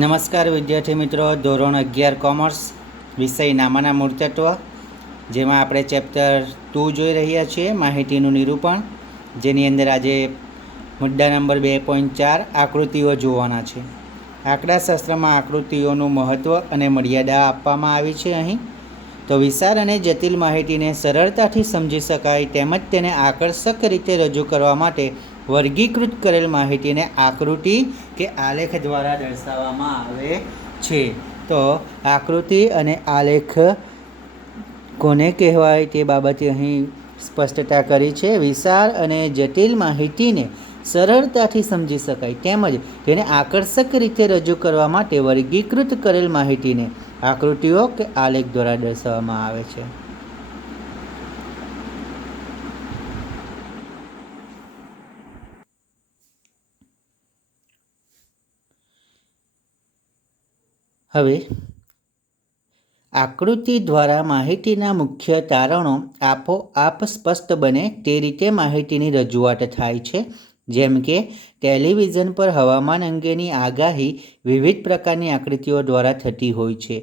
નમસ્કાર વિદ્યાર્થી મિત્રો, ધોરણ 11 કોમર્સ વિષય નામાના મૂળતત્વ, જેમાં આપણે ચેપ્ટર 2 જોઈ રહ્યા છીએ, માહિતીનું નિરૂપણ, જેની અંદર આજે મુદ્દા નંબર 2.4 આકૃતિઓ જોવાના છે. આંકડાશાસ્ત્રમાં આકૃતિઓનું મહત્ત્વ અને મર્યાદા આપવામાં આવી છે. અહીં તો વિશાળ અને જટિલ માહિતીને સરળતાથી સમજી શકાય તેમજ તેને આકર્ષક રીતે રજૂ કરવા માટે વર્ગીકૃત કરેલ માહિતીને આકૃતિ કે આલેખ દ્વારા દર્શાવવામાં આવે છે. તો આકૃતિ અને આલેખ કોને કહેવાય તે બાબતે અહીં સ્પષ્ટતા કરી છે. વિશાળ અને જટિલ માહિતીને સરળતાથી સમજી શકાય તેમજ તેને આકર્ષક રીતે રજૂ કરવા માટે વર્ગીકૃત કરેલ માહિતીને આકૃતિઓ કે આલેખ દ્વારા દર્શાવવામાં આવે છે. હવે આકૃતિ દ્વારા માહિતીના મુખ્ય તારણો આપોઆપ સ્પષ્ટ બને તે રીતે માહિતીની રજૂઆત થાય છે. જેમ કે ટેલિવિઝન પર હવામાન અંગેની આગાહી વિવિધ પ્રકારની આકૃતિઓ દ્વારા થતી હોય છે.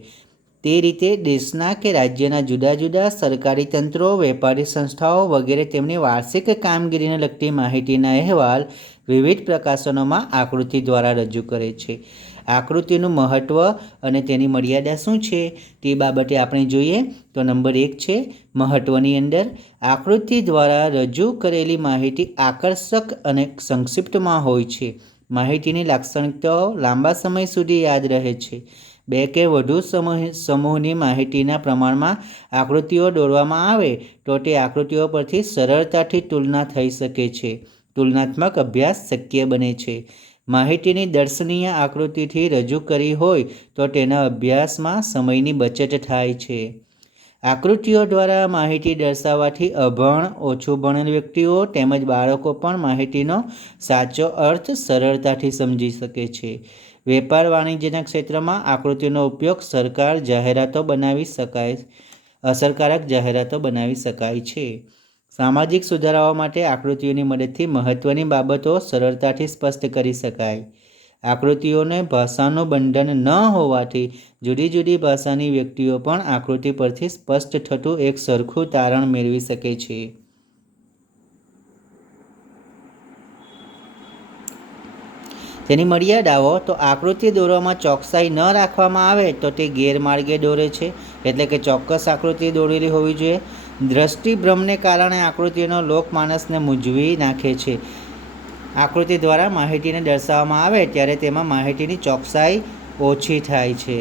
તે રીતે દેશના કે રાજ્યના જુદા જુદા સરકારી તંત્રો, વેપારી સંસ્થાઓ વગેરે તેમની વાર્ષિક કામગીરીને લગતી માહિતીના અહેવાલ વિવિધ પ્રકાશનોમાં આકૃતિ દ્વારા રજૂ કરે છે. આકૃતિનું મહત્ત્વ અને તેની મર્યાદા શું છે તે બાબતે આપણે જોઈએ તો નંબર 1 છે મહત્ત્વની અંદર આકૃતિ દ્વારા રજૂ કરેલી માહિતી આકર્ષક અને સંક્ષિપ્તમાં હોય છે. માહિતીની લાક્ષણિકતાઓ લાંબા સમય સુધી યાદ રહે છે. 2 કે વધુ સમૂહની માહિતીના પ્રમાણમાં આકૃતિઓ દોરવામાં આવે તો તે આકૃતિઓ પરથી સરળતાથી તુલના થઈ શકે છે. તુલનાત્મક અભ્યાસ શક્ય બને છે. માહિતીની દર્શનીય આકૃતિથી રજૂ કરી હોય તો તેના અભ્યાસમાં સમયની બચત થાય છે. આકૃતિઓ દ્વારા માહિતી દર્શાવવાથી અભણ, ઓછું ભણેલ વ્યક્તિઓ તેમજ બાળકો પણ માહિતીનો સાચો અર્થ સરળતાથી સમજી શકે છે. વેપાર વાણિજ્યના ક્ષેત્રમાં આકૃતિનો ઉપયોગ અસરકારક જાહેરાતો બનાવી શકાય છે. સામાજિક સુધારાઓ માટે આકૃતિઓની મદદથી મહત્ત્વની બાબતો સરળતાથી સ્પષ્ટ કરી શકાય. આકૃતિઓને ભાષાનું બંધન ન હોવાથી જુદી જુદી ભાષાની વ્યક્તિઓ પણ આકૃતિ પરથી સ્પષ્ટ થતું એક સરખું તારણ મેળવી શકે છે. તેની મર્યાદાઓ તો આકૃતિ દોરવામાં ચોકસાઈ ન રાખવામાં આવે તો તે ગેરમાર્ગે દોરે છે, એટલે કે ચોક્કસ આકૃતિ દોરેલી હોવી જોઈએ. દ્રષ્ટિભ્રમને કારણે આકૃતિનો લોકમાનસને મૂંઝવી નાખે છે. આકૃતિ દ્વારા માહિતીને દર્શાવવામાં આવે ત્યારે તેમાં માહિતીની ચોકસાઈ ઓછી થાય છે.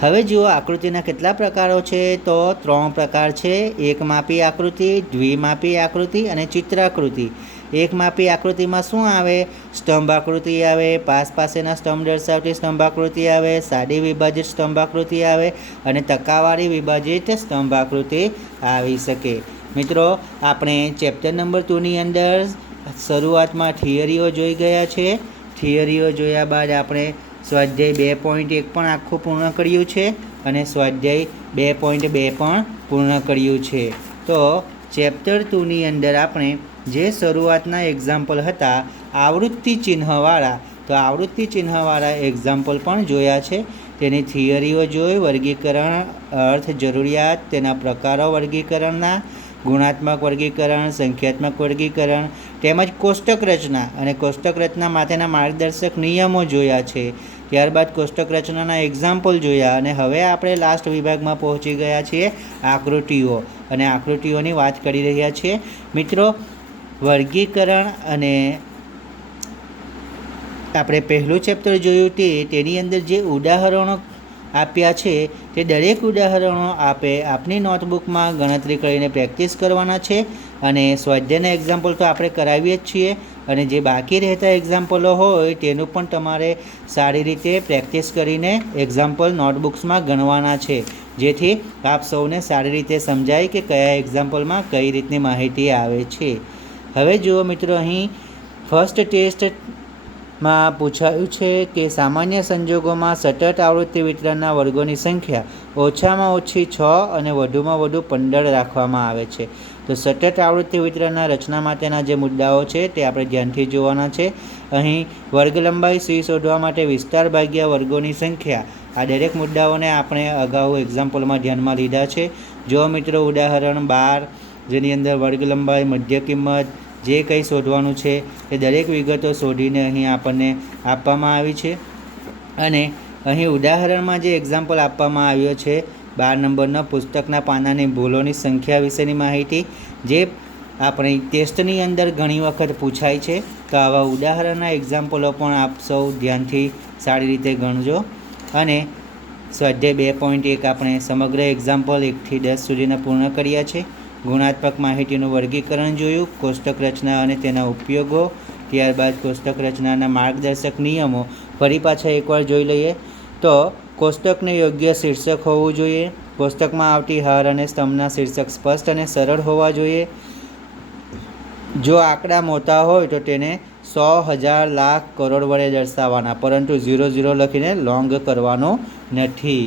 હવે જુઓ આકૃતિના કેટલા પ્રકારો છે તો 3 પ્રકાર છે. એકમાપી આકૃતિ, દ્વિમાપી આકૃતિ અને ચિત્રાકૃતિ. એકમાપી આકૃતિમાં શું આવે? સ્તંભ આકૃતિ આવે, પાસેના સ્તંભ દર્શાવતી સ્તંભાકૃતિ આવે, સાદી વિભાજિત સ્તંભાકૃતિ આવે અને ટકાવારી વિભાજિત સ્તંભાકૃતિ આવી શકે. મિત્રો, આપણે ચેપ્ટર નંબર 2ની અંદર શરૂઆતમાં થિયરીઓ જોઈ ગયા છે. થિયરીઓ જોયા બાદ આપણે સ્વાધ્યાય 2.1 પણ આખું પૂર્ણ કર્યું છે અને સ્વાધ્યાય 2.2 પણ પૂર્ણ કર્યું છે. તો ચેપ્ટર 2ની અંદર આપણે જે શરૂઆતના એક્ઝામ્પલ હતા આવૃત્તિ ચિહ્નવાળા, તો આવૃત્તિ ચિહ્નવાળા એક્ઝામ્પલ પણ જોયા છે. તેની થિયરીઓ જોઈ, વર્ગીકરણ, અર્થ, જરૂરિયાત, તેના પ્રકારો વર્ગીકરણના, ગુણાત્મક વર્ગીકરણ, સંખ્યાત્મક વર્ગીકરણ તેમજ કોષ્ટક રચના અને કોષ્ટક રચના માટેના માર્ગદર્શક નિયમો જોયા છે. ત્યારબાદ કોષ્ટક રચનાના એક્ઝામ્પલ જોયા અને હવે આપણે લાસ્ટ વિભાગમાં પહોંચી ગયા છીએ આકૃતિઓ, અને આકૃતિઓની વાત કરી રહ્યા છીએ. મિત્રો, વર્ગીકરણ અને આપણે પહેલું ચેપ્ટર જોયું તેની અંદર જે ઉદાહરણો આપ્યા છે તે દરેક ઉદાહરણો આપની નોટબુકમાં ગણતરી કરીને પ્રેક્ટિસ કરવાના છે. અને સ્વાધ્યાયના એક્ઝામ્પલ તો આપણે કરાવીએ જ છીએ, અને જે બાકી રહેતા એક્ઝામ્પલો હોય તેનું પણ તમારે સારી રીતે પ્રેક્ટિસ કરીને એક્ઝામ્પલ નોટબુક્સમાં ગણવાના છે, જેથી આપ સૌને સારી રીતે સમજાય કે કયા એક્ઝામ્પલમાં કઈ રીતની માહિતી આવે છે. હવે જુઓ મિત્રો, અહીં ફર્સ્ટ ટેસ્ટમાં પૂછાયું છે કે સામાન્ય સંજોગોમાં સતત આવૃત્તિ વિતરણના વર્ગોની સંખ્યા ઓછામાં ઓછી 6 અને વધુમાં વધુ 15 રાખવામાં આવે છે. તો સતત આવૃત્તિ વિતરણના રચના માટેના જે મુદ્દાઓ છે તે આપણે ધ્યાનથી જોવાના છે. અહીં વર્ગ લંબાઈ C શોધવા માટે વિસ્તાર ભાગ્યા વર્ગોની સંખ્યા, આ દરેક મુદ્દાઓને આપણે અગાઉ એક્ઝામ્પલમાં ધ્યાનમાં લીધા છે. જો મિત્રો ઉદાહરણ 12 જેની અંદર વર્ગ લંબાઈ, મધ્ય કિંમત જે કંઈ શોધવાનું છે એ દરેક વિગતો શોધીને અહીં આપણને આપવામાં આવી છે. અને અહીં ઉદાહરણમાં જે એક્ઝામ્પલ આપવામાં આવ્યો છે 12 નંબરનો પુસ્તકના પાનાની ભૂલોની સંખ્યા વિશેની માહિતી, જે આપણી ટેસ્ટની અંદર ઘણી વખત પૂછાય છે. તો આવા ઉદાહરણના એક્ઝામ્પલો પણ આપ સૌ ધ્યાનથી સારી રીતે ગણજો. અને સ્વાધ્યાય 2.1 આપણે સમગ્ર એક્ઝામ્પલ 1 થી 10 સુધીના પૂર્ણ કર્યા છે. ગુણાત્મક માહિતીનું વર્ગીકરણ જોયું, કોષ્ટક રચના અને તેના ઉપયોગો, ત્યારબાદ કોષ્ટક રચનાના માર્ગદર્શક નિયમો ફરી પાછા એકવાર જોઈ લઈએ. તો કોષ્ટકને યોગ્ય શીર્ષક હોવું જોઈએ. કોષ્ટકમાં આવતી હાર અને સ્તંભના શીર્ષક સ્પષ્ટ અને સરળ હોવા જોઈએ. જો આંકડા મોટા હોય તો તેને 100, 1000, લાખ, કરોડ વડે દર્શાવવાના, પરંતુ 00 લખીને લોંગ કરવાનો નથી.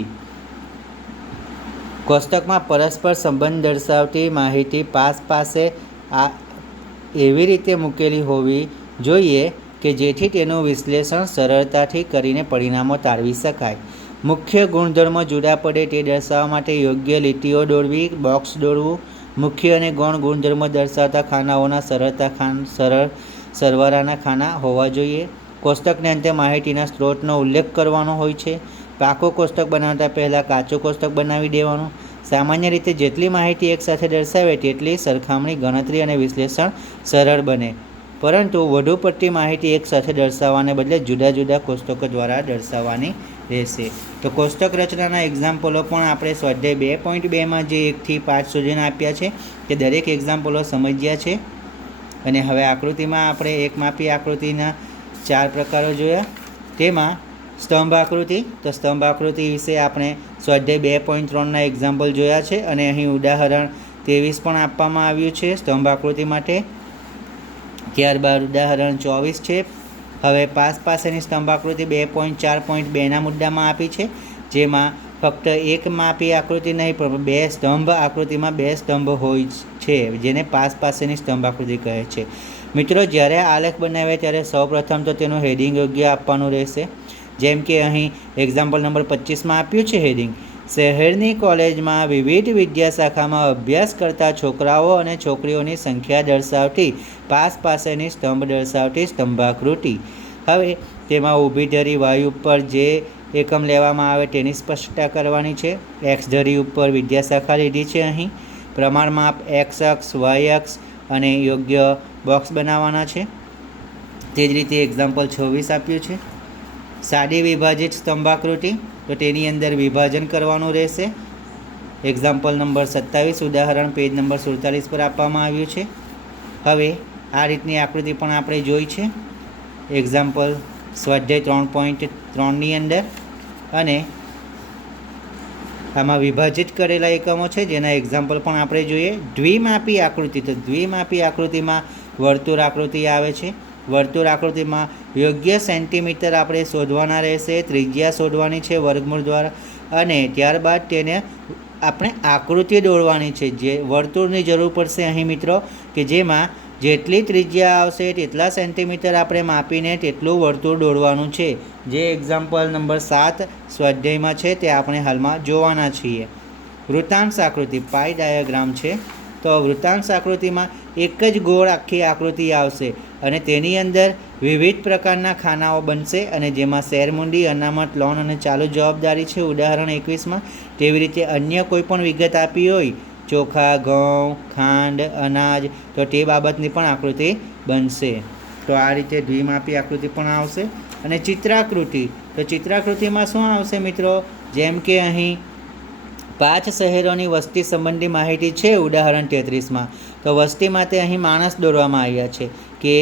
કોષ્ટકમાં પરસ્પર સંબંધ દર્શાવતી માહિતી પાસે એવી રીતે મૂકેલી હોવી જોઈએ કે જેથી તેનું વિશ્લેષણ સરળતાથી કરીને પરિણામો તારવી શકાય. મુખ્ય ગુણધર્મો જુદા પડે તે દર્શાવવા માટે યોગ્ય લીટીઓ દોરવી, બોક્સ દોરવું. મુખ્ય અને ગૌણ ગુણધર્મો દર્શાવતા ખાનાઓના સરળ સરવાળાના ખાના હોવા જોઈએ. કોષ્ટકને અંતે માહિતીના સ્ત્રોતનો ઉલ્લેખ કરવાનો હોય છે. પાકું કોષ્ટક બનાવતા પહેલાં કાચું કોષ્ટક બનાવી દેવાનું. સામાન્ય રીતે જેટલી માહિતી એકસાથે દર્શાવે તેટલી સરખામણી, ગણતરી અને વિશ્લેષણ સરળ બને, પરંતુ વધુ પડતી માહિતી એકસાથે દર્શાવવાને બદલે જુદા જુદા કોષ્ટકો દ્વારા દર્શાવવાની રહેશે. તો કોષ્ટક રચનાના એક્ઝામ્પલો પણ આપણે સ્વાધ્યાય 2.2માં જે 1 થી 5 સુધીના આપ્યા છે તે દરેક એક્ઝામ્પલો સમજ્યા છે. અને હવે આકૃતિમાં આપણે એકમાપી આકૃતિના 4 પ્રકારો જોયા. તેમાં સ્તંભ આકૃતિ, તો સ્તંભ આકૃતિ વિશે આપણે સ્વાધ્યાય 2.3ના એક્ઝામ્પલ જોયા છે. અને અહીં ઉદાહરણ 23 પણ આપવામાં આવ્યું છે સ્તંભ આકૃતિ માટે. ત્યારબાદ ઉદાહરણ 24 છે. હવે પાસેની સ્તંભ આકૃતિ 2.4.2ના મુદ્દામાં આપી છે, જેમાં ફક્ત એક માપી આકૃતિ નહીં પણ 2 સ્તંભ આકૃતિમાં 2 સ્તંભ હોય છે, જેને પાસેની સ્તંભ આકૃતિ કહે છે. મિત્રો, જ્યારે આલેખ બનાવે ત્યારે સૌપ્રથમ તો તેનું હેડિંગ યોગ્ય આપવાનું રહેશે. જેમ કે અહીં એક્ઝામ્પલ નંબર 25માં આપ્યું છે હેડિંગ: શહેરની કોલેજમાં વિવિધ વિદ્યાશાખામાં અભ્યાસ કરતા છોકરાઓ અને છોકરીઓની સંખ્યા દર્શાવતી પાસેની સ્તંભ દર્શાવતી સ્તંભાકૃતિ. હવે તેમાં ઊભી ધરી વાય ઉપર જે એકમ લેવામાં આવે તેની સ્પષ્ટતા કરવાની છે. એક્સ ધરી ઉપર વિદ્યાશાખા લીધી છે. અહીં પ્રમાણ માપ એક્સ અક્ષ, વાય અક્ષ અને યોગ્ય બોક્સ બનાવવાના છે. તે જ રીતે એક્ઝામ્પલ 26 આપ્યું છે સાદી વિભાજિત સ્તંભાકૃતિ, તો તેની અંદર વિભાજન કરવાનું રહેશે. એક્ઝામ્પલ નંબર 27 ઉદાહરણ પેજ નંબર 47 પર આપવામાં આવ્યું છે. હવે આ રીતની આકૃતિ પણ આપણે જોઈ છે એક્ઝામ્પલ સ્વાધ્યાય 3.3ની અંદર. અને આમાં વિભાજિત કરેલા એકમો છે જેના એક્ઝામ્પલ પણ આપણે જોઈએ. દ્વિમાપી આકૃતિ, તો દ્વિમાપી આકૃતિમાં વર્તુળ આકૃતિ આવે છે. વર્તુળ આકૃતિમાં યોગ્ય સેન્ટીમીટર આપણે શોધવાના રહેશે. ત્રિજ્યા શોધવાની છે વર્ગમૂળ દ્વારા, અને ત્યારબાદ તેને આપણે આકૃતિ દોરવાની છે. જે વર્તુળની જરૂર પડશે અહીં મિત્રો, કે જેમાં જેટલી ત્રિજ્યા આવશે તેટલા સેન્ટીમીટર આપણે માપીને તેટલું વર્તુળ દોરવાનું છે. જે એક્ઝામ્પલ નંબર 7 સ્વાધ્યાયમાં છે તે આપણે હાલમાં જોવાના છીએ. વૃત્તાંશ આકૃતિ પાઈ ડાયાગ્રામ છે. તો વૃત્તાંશ આકૃતિમાં એક જ ગોળ આખી આકૃતિ આવશે અને તેની અંદર વિવિધ પ્રકારના ખાનાઓ બનશે, અને જેમાં શેરમુંડી, અનામત, લોન અને ચાલુ જવાબદારી છે ઉદાહરણ 21માં. તેવી રીતે અન્ય કોઈ પણ વિગત આપી હોય, ચોખા, ઘઉં, ખાંડ, અનાજ, તો તે બાબતની પણ આકૃતિ બનશે. તો આ રીતે દ્વિમાપી આકૃતિ પણ આવશે. અને ચિત્રાકૃતિ, તો ચિત્રાકૃતિમાં શું આવશે મિત્રો? જેમ કે અહીં 5 શહેરોની વસ્તી સંબંધી માહિતી છે ઉદાહરણ 33માં. તો વસ્તી માટે અહીં માણસ દોરવામાં આવ્યા છે કે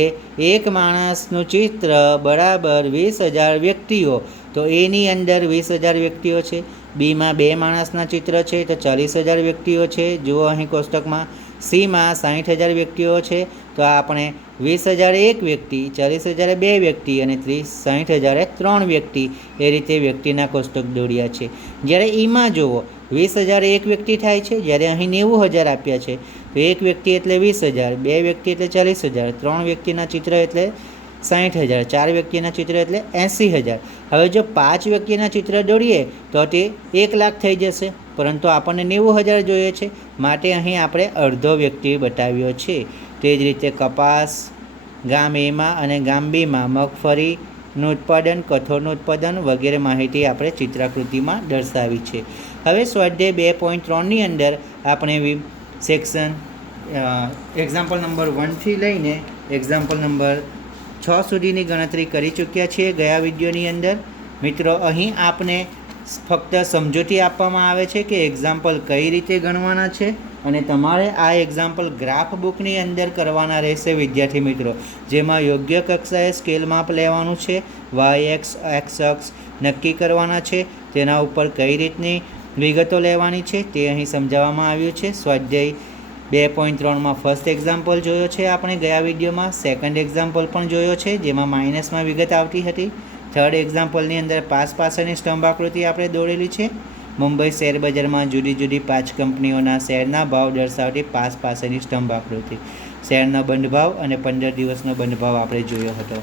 એક માણસનું ચિત્ર બરાબર 20,000 વ્યક્તિઓ. તો એની અંદર 20,000 વ્યક્તિઓ છે. બીમાં 2 માણસના ચિત્ર છે તો 40,000 વ્યક્તિઓ છે. જુઓ અહીં કોષ્ટકમાં. સીમાં 60,000 વ્યક્તિઓ છે, તો આપણે 20,001 વ્યક્તિ, 40,002 વ્યક્તિ અને 60,003 વ્યક્તિ એ રીતે વ્યક્તિના કોષ્ટક દોર્યા છે. જ્યારે ઈમાં જુઓ 20,000 એક વ્યક્તિ થાય છે, જ્યારે અહીં 90,000 આપ્યા છે તો એક વ્યક્તિ એટલે 20,000, બે વ્યક્તિ એટલે 40,000, ત્રણ વ્યક્તિના ચિત્ર એટલે 60,000, ચાર વ્યક્તિના ચિત્ર એટલે 80,000. હવે જો 5 વ્યક્તિના ચિત્ર દોરીએ તો તે 1,00,000 થઈ જશે, પરંતુ આપણને 90,000 જોઈએ છે, માટે અહીં આપણે અડધો વ્યક્તિ બતાવ્યો છે. તે જ રીતે કપાસ, ગામ એમાં અને ગામ બીમાં મગફળીનું ઉત્પાદન, કઠોળનું ઉત્પાદન વગેરે માહિતી આપણે ચિત્રાકૃતિમાં દર્શાવી છે. હવે સ્વાધ્યાય 2.3ની અંદર આપણે સેક્શન એક્ઝામ્પલ નંબર 1થી લઈને એક્ઝામ્પલ નંબર 6 સુધીની ગણતરી કરી ચૂક્યા છીએ ગયા વિડીયોની અંદર. મિત્રો, અહીં આપને ફક્ત સમજૂતી આપવામાં આવે છે કે એક્ઝામ્પલ કઈ રીતે ગણવાના છે અને તમારે આ એક્ઝામ્પલ ગ્રાફ બુકની અંદર કરવાના રહેશે વિદ્યાર્થી મિત્રો, જેમાં યોગ્ય કક્ષાએ સ્કેલ માપ લેવાનું છે, વાય એક્સ અક્ષ નક્કી કરવાના છે, તેના ઉપર કઈ રીતની વિગતો લેવાની છે તે અહીં સમજાવવામાં આવ્યું છે. સ્વાધ્યાય 2.3માં ફર્સ્ટ એક્ઝામ્પલ જોયો છે આપણે ગયા વિડીયોમાં, સેકન્ડ એક્ઝામ્પલ પણ જોયો છે જેમાં માઇનસમાં વિગત આવતી હતી. થર્ડ એક્ઝામ્પલની અંદર પાસ પાછળની સ્તંભ આકૃતિ આપણે દોરેલી છે. મુંબઈ શેર બજારમાં જુદી જુદી 5 કંપનીઓના શેરના ભાવ દર્શાવતી પાસ પાછળની સ્તંભ આકૃતિ, શેરનો બંધ ભાવ અને 15 દિવસનો બંધ ભાવ આપણે જોયો હતો.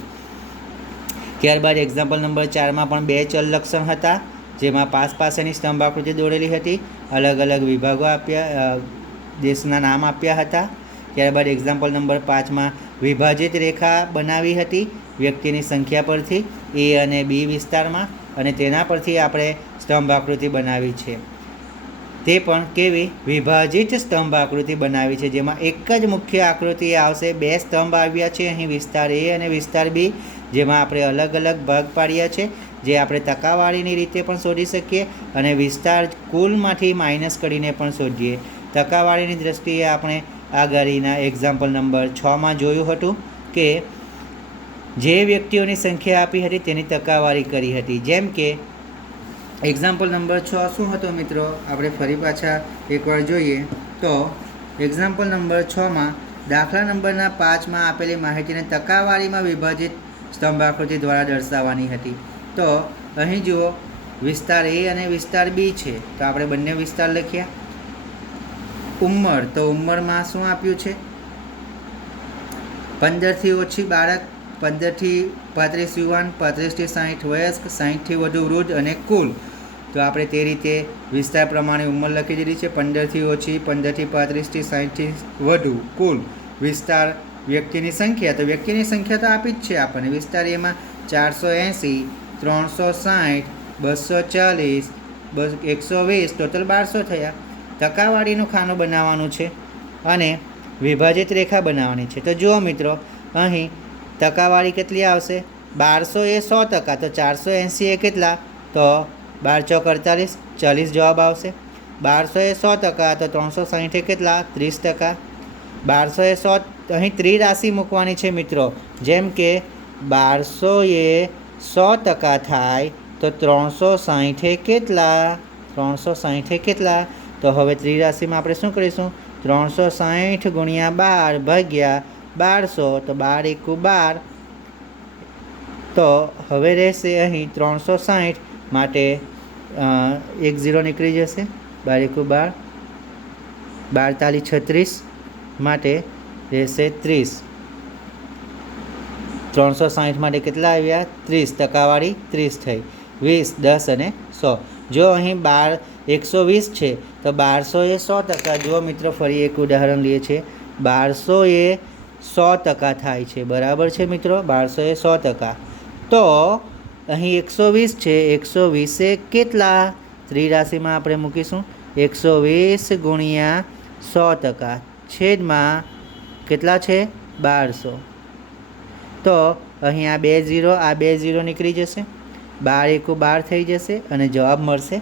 ત્યારબાદ એક્ઝામ્પલ નંબર 4માં પણ 2 ચલ લક્ષણ હતા, જેમાં પાસ પાછળની સ્તંભ આકૃતિ દોરેલી હતી, અલગ અલગ વિભાગો આપ્યા, દેશના નામ આપ્યા હતા. ત્યારબાદ એક્ઝામ્પલ નંબર 5માં વિભાજિત રેખા બનાવી હતી વ્યક્તિની સંખ્યા પરથી એ અને બી વિસ્તારમાં, અને તેના પરથી આપણે સ્તંભ આકૃતિ બનાવી છે. તે પણ કેવી? વિભાજિત સ્તંભ આકૃતિ બનાવી છે, જેમાં એક જ મુખ્ય આકૃતિ આવશે. 2 સ્તંભ આવ્યા છે અહીં, વિસ્તાર એ અને વિસ્તાર બી, જેમાં આપણે અલગ અલગ ભાગ પાડ્યા છે, જે આપણે ટકાવારીની રીતે પણ શોધી શકીએ અને વિસ્તાર કુલમાંથી માઇનસ કરીને પણ શોધીએ. ટકાવારીની દ્રષ્ટિએ આપણે આગળના એક્ઝામ્પલ નંબર 6માં જોયું હતું કે જે વ્યક્તિઓની સંખ્યા આપી હતી તેની ટકાવારી કરી હતી. જેમ કે એક્ઝામ્પલ નંબર 6 શું હતો મિત્રો, આપણે ફરી પાછા એકવાર જોઈએ તો એક્ઝામ્પલ નંબર 6માં દાખલા નંબરના 5માં આપેલી માહિતીને ટકાવારીમાં વિભાજિત સ્તંભ આકૃતિ દ્વારા દર્શાવવાની હતી. તો અહીં જુઓ, વિસ્તાર એ અને વિસ્તાર બી છે, તો આપણે બંને વિસ્તાર લખ્યા. ઉંમર, તો ઉંમરમાં શું આપ્યું છે? 15થી ઓછી બાળક, 15થી 35 યુવાન, 35થી 60 વયસ્ક, 60થી વધુ વૃદ્ધ અને કુલ. તો આપણે તે રીતે વિસ્તાર પ્રમાણે ઉંમર લખી દીધી છે. 15થી ઓછી, 15થી 35થી 60થી વધુ, કુલ. વિસ્તાર વ્યક્તિની સંખ્યા, તો વ્યક્તિની સંખ્યા તો આપી જ છે આપણને. વિસ્તાર એમાં 480, 360, 240, 120, ટોટલ 1200 થયા. ટકાવારીનું ખાનું બનાવવાનું છે અને વિભાજિત રેખા બનાવવાની છે. તો જુઓ મિત્રો, અહીં ટકાવારી કેટલી આવશે? 1200 એ 100%, તો 480 એ કેટલા? તો 12 × 48, 40 જવાબ આવશે. 1200 એ 100%, તો 360 એ કેટલા? 30%. 1200 એ 100, અહીં ત્રિરાશિ મૂકવાની છે મિત્રો. જેમ કે 1200 એ 100% થાય તો 360 એ કેટલા? 360 એ કેટલા? તો હવે ત્રિરાશિમાં આપણે શું કરીશું? 360 × 12 ભાગ્યા 1200, તો 12 × 12. તો હવે રહેશે અહીં 360, માટે 1 0 નીકળી જશે. 12 × 12, 12 તાલી 36, માટે રહેશે 30. 360 માટે કેટલા આવ્યા? 30. ટકાવારી 30 થઈ. 20, 10 અને 100. જો અહીં 120 છે તો 1200 એ 100%. જુઓ મિત્રો, ફરી એક ઉદાહરણ લઈએ છીએ. 1200 એ 100% થાય છે, બરાબર છે મિત્રો? 1200 એ 100%. તો અહીં 120 છે, 120 એ કેટલા? ત્રિરાશિમાં આપણે મૂકીશું 120 × 100%, છેદમાં કેટલા છે? 1200. તો અહીં આ 2 0, આ 2 0 નીકળી જશે. 12 × 12 થઈ જશે અને જવાબ મળશે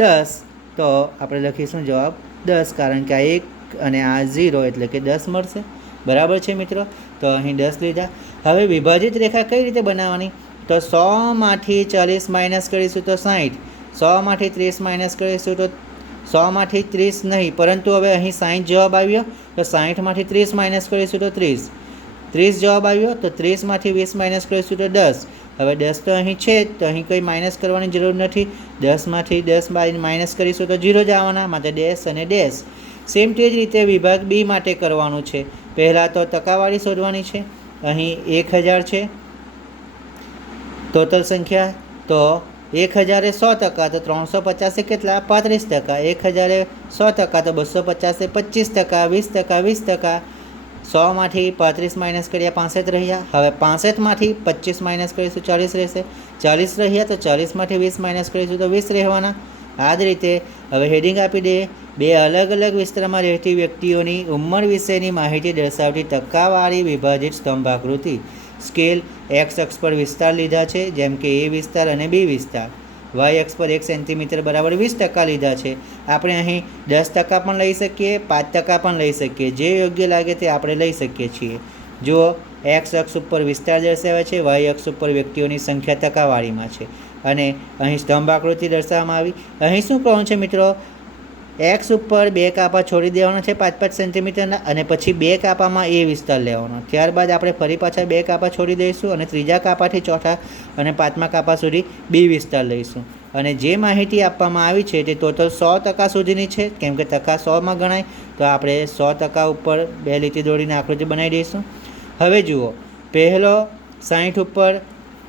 10. તો આપણે લખીશું જવાબ 10, કારણ કે આ 1 અને આ 0 એટલે કે 10 મળશે. બરાબર છે મિત્રો? તો અહીં 10 લીધા. હવે વિભાજિત રેખા કઈ રીતે બનાવવાની? તો 100માંથી 40 માઇનસ કરીશું તો 60, 100માંથી 30 માઇનસ કરીશું તો 100માંથી 30 નહીં, પરંતુ હવે અહીં 60 જવાબ આવ્યો, તો 60માંથી 30 માઇનસ કરીશું તો 30, 30 જવાબ આવ્યો, તો 30માંથી 20 માઇનસ કરીશું તો 10, હવે 10 તો અહીં છે જ, તો અહીં કંઈ માઇનસ કરવાની જરૂર નથી. 10માંથી 10 માઇનસ કરીશું તો 0 જ આવવાના, માટે ડેશ અને ડેશ. સેમ તે જ રીતે વિભાગ બી માટે કરવાનું છે. પહેલાં તો ટકાવારી શોધવાની છે. અહીં 1000 છે ટોટલ સંખ્યા, તો 1000 એ 100%, તો 350 એ કેટલા? 35%. 1000 એ 100%, તો 250 એ 25%, 20%, 100માંથી 35 માઇનસ કર્યા 65 રહ્યા. હવે 65માંથી 25 માઇનસ કરીશું 40 રહેશે. 40 રહ્યા તો 40માંથી 20 માઇનસ કરીશું તો 20 રહેવાના. આ જ રીતે હવે હેડિંગ આપી દઈએ. બે અલગ અલગ વિસ્તારમાં રહેતી વ્યક્તિઓની ઉંમર વિશેની માહિતી દર્શાવતી ટકાવારી વિભાજિત સ્તંભ આકૃતિ. સ્કેલ એક્સ અક્ષ પર વિસ્તાર લીધા છે, જેમ કે એ વિસ્તાર અને બી વિસ્તાર. વાય અક્ષ પર 1 સેન્ટીમીટર બરાબર 20% લીધા છે. આપણે અહીં 10% પણ લઈ શકીએ, 5% પણ લઈ શકીએ, જે યોગ્ય લાગે તે આપણે લઈ શકીએ છીએ. જુઓ, એક્સ અક્ષ ઉપર વિસ્તાર દર્શાવે છે, વાય અક્ષ ઉપર વ્યક્તિઓની સંખ્યા ટકાવારીમાં છે, અને અહીં સ્તંભ આકૃતિ દર્શાવવામાં આવી. અહીં શું કહું છે મિત્રો? એક્સ ઉપર 2 કાપા છોડી દેવાના છે 5-5 સેન્ટીમીટરના, અને પછી 2 કાપામાં એ વિસ્તાર લેવાનો. ત્યારબાદ આપણે ફરી પાછા 2 કાપા છોડી દઈશું, અને ત્રીજા કાપાથી ચોથા અને 5મા કાપા સુધી બી વિસ્તાર લઈશું. અને જે માહિતી આપવામાં આવી છે તે ટોટલ 100% સુધીની છે, કેમ કે ટકા 100માં ગણાય, તો આપણે 100% ઉપર 2 લીટી દોરીને આકૃતિ બનાવી દઈશું. હવે જુઓ, પહેલો 60 ઉપર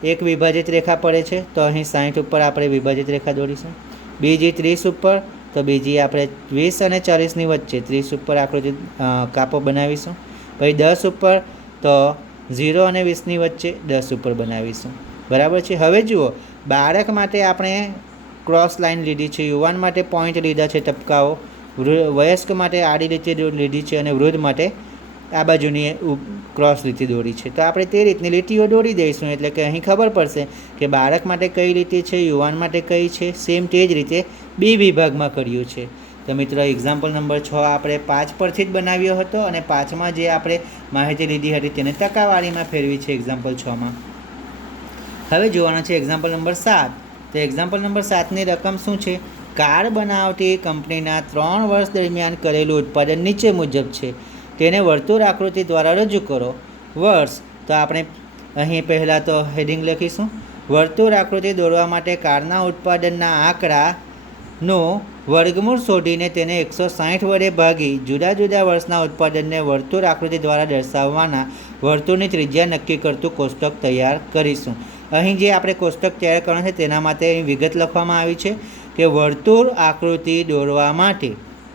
એક વિભાજિત રેખા પડે છે, તો અહીં 60 ઉપર આપણે વિભાજિત રેખા દોરીશું. બીજી 30 ઉપર, તો બીજી આપણે 20 અને 40ની વચ્ચે 30 ઉપર આકૃતિ કાપો બનાવીશું. પછી 10 ઉપર, તો 0 અને 20ની વચ્ચે 10 ઉપર બનાવીશું. બરાબર છે. હવે જુઓ, બાળક માટે આપણે ક્રોસ લાઇન લીધી છે, યુવાન માટે પોઈન્ટ લીધા છે, ટપકાઓ, વયસ્ક માટે આડી લીટી લીધી છે, અને વૃદ્ધ માટે આ બાજુની ક્રોસ લીટી દોરી છે. તો આપણે તે રીતની લીટીઓ દોરી દઈશું, એટલે કે અહીં ખબર પડશે કે બાળક માટે કઈ લીટી છે, યુવાન માટે કઈ છે. સેમ તે જ રીતે બી વિભાગમાં કર્યું છે. તો મિત્રો, એક્ઝામ્પલ નંબર 6 આપણે 5 પરથી જ બનાવ્યો હતો, અને 5માં જે આપણે માહિતી લીધી હતી તેને ટકાવારીમાં ફેરવી છે એક્ઝામ્પલ 6માં. હવે જોવાના છે એક્ઝામ્પલ નંબર 7. તો એક્ઝામ્પલ નંબર 7ની રકમ શું છે? કાર બનાવતી કંપનીના 3 વર્ષ દરમિયાન કરેલું ઉત્પાદન નીચે મુજબ છે, તેને વર્તુળ આકૃતિ દ્વારા રજૂ કરો. વર્ષ, તો આપણે અહીં પહેલાં તો હેડિંગ લખીશું. વર્તુળ આકૃતિ દોરવા માટે કારના ઉત્પાદનના આંકડાનું વર્ગમૂળ શોધીને તેને 160 વડે ભાગી જુદા જુદા વર્ષના ઉત્પાદનને વર્તુળ આકૃતિ દ્વારા દર્શાવવાના વર્તુળની ત્રિજ્યા નક્કી કરતું કોષ્ટક તૈયાર કરીશું. અહીં જે આપણે કોષ્ટક તૈયાર કરવાનું છે તેના માટે અહીં વિગત લખવામાં આવી છે કે વર્તુળ આકૃતિ દોરવા માટે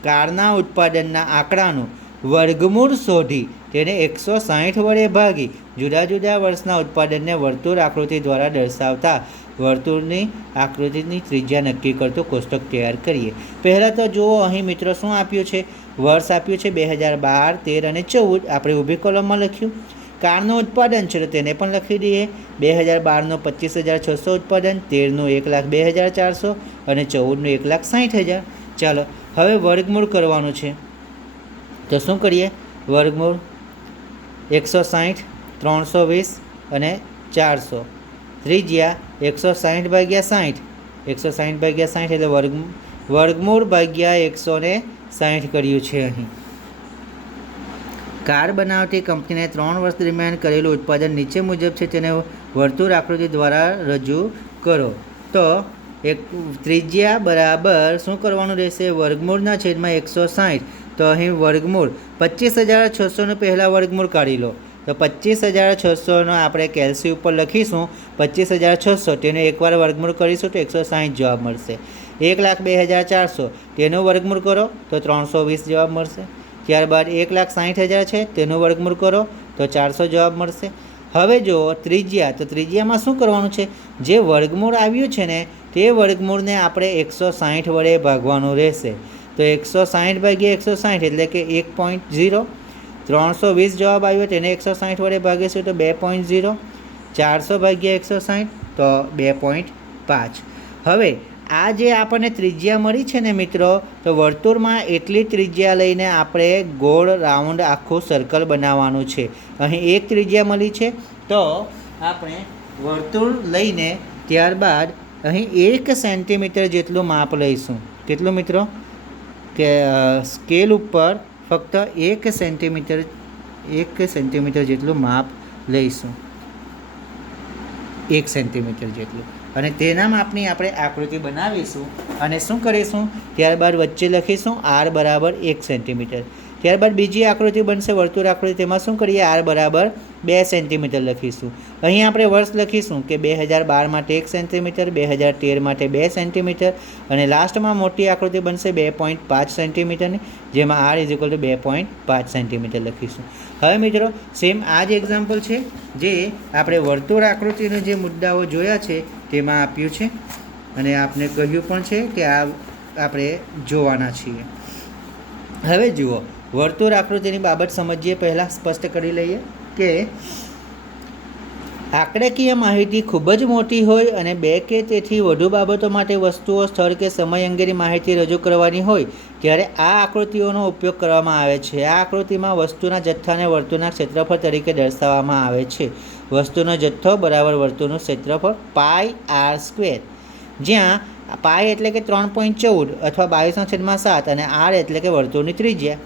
કારના ઉત્પાદનના આંકડાનું વર્ગમૂળ શોધી તેને 160 વડે ભાગી જુદા જુદા વર્ષના ઉત્પાદનને વર્તુળ આકૃતિ દ્વારા દર્શાવતા વર્તુળની આકૃતિની ત્રિજ્યા નક્કી કરતું કોષ્ટક તૈયાર કરીએ. પહેલાં તો જુઓ, અહીં મિત્રો શું આપ્યું છે? વર્ષ આપ્યું છે 2012, 13 અને 14. આપણે ઊભી કોલમમાં લખ્યું. કારનું ઉત્પાદન છે તો તેને પણ લખી દઈએ. 2012નું 25,600 ઉત્પાદન, 13નું 1,02,400 અને 14નું 1,60,000. ચાલો, હવે વર્ગમૂળ કરવાનું છે, તો શું કરીએ? વર્ગમૂળ 160, 320 અને 400. ત્રિજ્યા 160/60, 160/60 એટલે વર્ગમૂળ ભાગ્યા 160 કર્યું છે. અહીં કાર બનાવતી કંપનીને 3 વર્ષ દરમિયાન કરેલું ઉત્પાદન નીચે મુજબ છે, તેને વર્તુળ આકૃતિ દ્વારા રજૂ કરો. તો એક ત્રિજ્યા બરાબર શું કરવાનું રહેશે? વર્ગમૂળના છેદમાં 160. તો અહીં વર્ગમૂળ 25,600નું પહેલાં વર્ગમૂળ કાઢી લો. તો 25,600નો આપણે કેલ્સી ઉપર લખીશું 25,600, તેનું એકવાર વર્ગમૂળ કરીશું તો 160 જવાબ મળશે. 1,02,400 તેનું વર્ગમૂળ કરો તો 320 જવાબ મળશે. ત્યારબાદ 1,60,000 છે, તેનું વર્ગમૂળ કરો તો 400 જવાબ મળશે. હવે જો ત્રિજ્યા, તો ત્રિજ્યામાં શું કરવાનું છે? જે વર્ગમૂળ આવ્યું છે ને તે વર્ગમૂળને આપણે 160 વડે ભાગવાનું રહેશે. તો 160/160 એટલે કે 1.0. 320 જવાબ આવ્યો તેને 160 વડે ભાગીશું તો 2.0. 400/160 તો 2.5. હવે આ જે આપણને ત્રિજ્યા મળી છે ને મિત્રો, તો વર્તુળમાં એટલી ત્રિજ્યા લઈને આપણે ગોળ રાઉન્ડ આખું સર્કલ બનાવવાનું છે. અહીં એક ત્રિજ્યા મળી છે, તો આપણે વર્તુળ લઈને ત્યારબાદ અહીં 1 સેન્ટીમીટર જેટલું માપ લઈશું. કેટલું મિત્રો? કે સ્કેલ ઉપર ફક્ત 1 સેન્ટીમીટર જેટલું માપ લઈશું. 1 સેન્ટીમીટર જેટલું, અને તેના માપની આપણે આકૃતિ બનાવીશું અને શું કરીશું, ત્યારબાદ વચ્ચે લખીશું r બરાબર 1 સેન્ટીમીટર. ત્યારબાદ બીજી આકૃતિ બનશે વર્તુળ આકૃતિ, તેમાં શું કરીએ, r બરાબર 2 સેન્ટીમીટર લખીશું. અહીં આપણે વર્ષ લખીશું કે 2012 માટે 1 સેન્ટીમીટર, 2013 માટે 2 સેન્ટીમીટર, અને લાસ્ટમાં મોટી આકૃતિ બનશે 2.5 સેન્ટીમીટરની, જેમાં r is equal to 2.5 centimetre લખીશું. હવે મિત્રો સેમ આ જ એક્ઝામ્પલ છે જે આપણે વર્તુળ આકૃતિના જે મુદ્દાઓ જોયા છે તેમાં આપ્યું છે, અને આપને કહ્યું પણ છે કે આ આપણે જોવાના છીએ. હવે જુઓ, વર્તુળ આકૃતિની બાબત સમજીએ. પહેલાં સ્પષ્ટ કરી લઈએ કે આંકડાકીય માહિતી ખૂબ જ મોટી હોય અને 2 કે તેથી વધુ બાબતો માટે વસ્તુઓ, સ્થળ કે સમય અંગેની માહિતી રજૂ કરવાની હોય ત્યારે આ આકૃતિઓનો ઉપયોગ કરવામાં આવે છે. આ આકૃતિમાં વસ્તુના જથ્થાને વર્તુળના ક્ષેત્રફળ તરીકે દર્શાવવામાં આવે છે. વસ્તુનો જથ્થો બરાબર વર્તુળનું ક્ષેત્રફળ πr², જ્યાં પાઈ એટલે કે 3.14 અથવા 22/7 અને r એટલે કે વર્તુળની ત્રિજ્યા.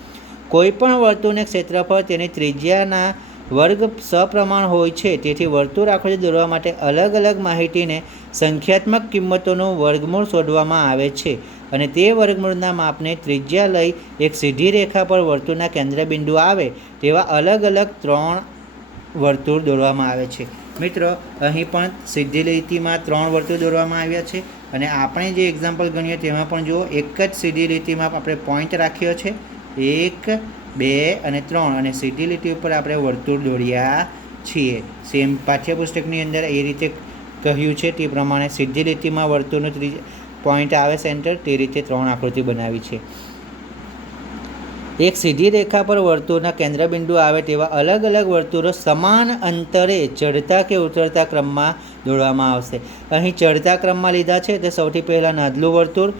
કોઈપણ વર્તુળને ક્ષેત્રફળ તેની ત્રિજ્યાના વર્ગ સપ્રમાણ હોય છે. તેથી વર્તુળ આકૃતિ દોરવા માટે અલગ અલગ માહિતીને સંખ્યાત્મક કિંમતોનું વર્ગમૂળ શોધવામાં આવે છે, અને તે વર્ગમૂળના માપને ત્રિજ્યા લઈ એક સીધી રેખા પર વર્તુળના કેન્દ્રબિંદુ આવે તેવા અલગ અલગ 3 વર્તુળ દોરવામાં આવે છે. મિત્રો અહીં પણ સીધી લીટીમાં 3 વર્તુળ દોરવામાં આવ્યા છે, અને આપણે જે એક્ઝામ્પલ ગણીએ તેમાં પણ જુઓ, એક જ સીધી લીટીમાં આપણે પોઈન્ટ રાખ્યો છે, 1, 2 અને 3, અને સીધી લીટી ઉપર આપણે વર્તુળ દોર્યા છીએ. સેમ પાઠ્યપુસ્તકની અંદર એ રીતે કહ્યું છે તે પ્રમાણે સીધી લીટીમાં વર્તુળનો પોઈન્ટ આવે સેન્ટર, તે રીતે 3 આકૃતિ બનાવી છે. એક સીધી રેખા પર વર્તુળના કેન્દ્રબિંદુ આવે તેવા અલગ અલગ વર્તુળો સમાન અંતરે ચડતા કે ઉતરતા ક્રમમાં દોરવામાં આવશે. અહીં ચડતા ક્રમમાં લીધા છે તે સૌથી પહેલાં નાદલું વર્તુળ,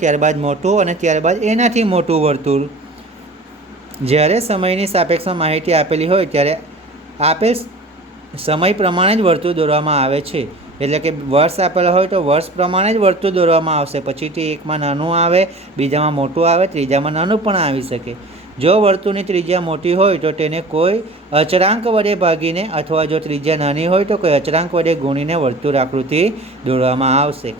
ત્યારબાદ મોટું, અને ત્યારબાદ એનાથી મોટું વર્તુળ. જ્યારે સમયની સાપેક્ષમાં માહિતી આપેલી હોય ત્યારે આપેલ સમય પ્રમાણે જ વર્તુળ દોરવામાં આવે છે. એટલે કે વર્ષ આપેલા હોય તો વર્ષ પ્રમાણે જ વર્તુળ દોરવામાં આવશે. પછીથી એકમાં નાનું આવે, બીજામાં મોટું આવે, ત્રીજામાં નાનું પણ આવી શકે. જો વર્તુળની ત્રિજ્યા મોટી હોય તો તેને કોઈ અચળાંક વડે ભાગીને, અથવા જો ત્રિજ્યા નાની હોય તો કોઈ અચળાંક વડે ગુણીને વર્તુળ આકૃતિ દોરવામાં આવશે.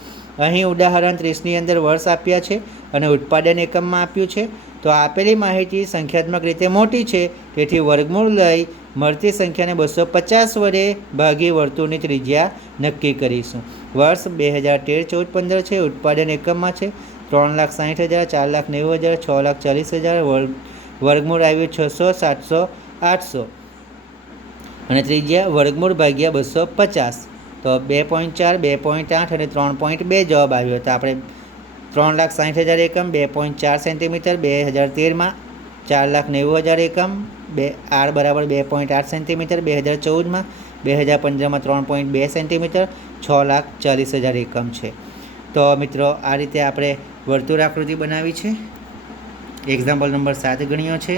અહીં ઉદાહરણ 30ની અંદર વર્ષ આપ્યા છે અને ઉત્પાદન એકમમાં આપ્યું છે. તો આપેલી માહિતી સંખ્યાત્મક રીતે મોટી છે, તેથી વર્ગમૂળ લઈ મળતી સંખ્યાને 250 વડે ભાગી વર્તુળની ત્રિજ્યા નક્કી કરીશું. વર્ષ 2013-14-15 છે, ઉત્પાદન એકમમાં છે 3,60,000, 4,90,000, 6,40,000, વર્ગમૂળ આવ્યું 600, 700, 800, અને ત્રિજ્યા વર્ગમૂળ ભાગ્યા 250. તો 2.4, 2.8 અને 3.2 જવાબ આવ્યો. તો આપણે 3,60,000 એકમ, 2.4 સેન્ટીમીટર 2013માં, 4,90,000 એકમ, r બરાબર 2.8 સેન્ટીમીટર 2014માં, 2015માં 3.2 સેન્ટીમીટર, 6,40,000 એકમ છે. તો મિત્રો આ રીતે આપણે વર્તુળ આકૃતિ બનાવી છે. એક્ઝામ્પલ નંબર 7 ગણ્યો છે.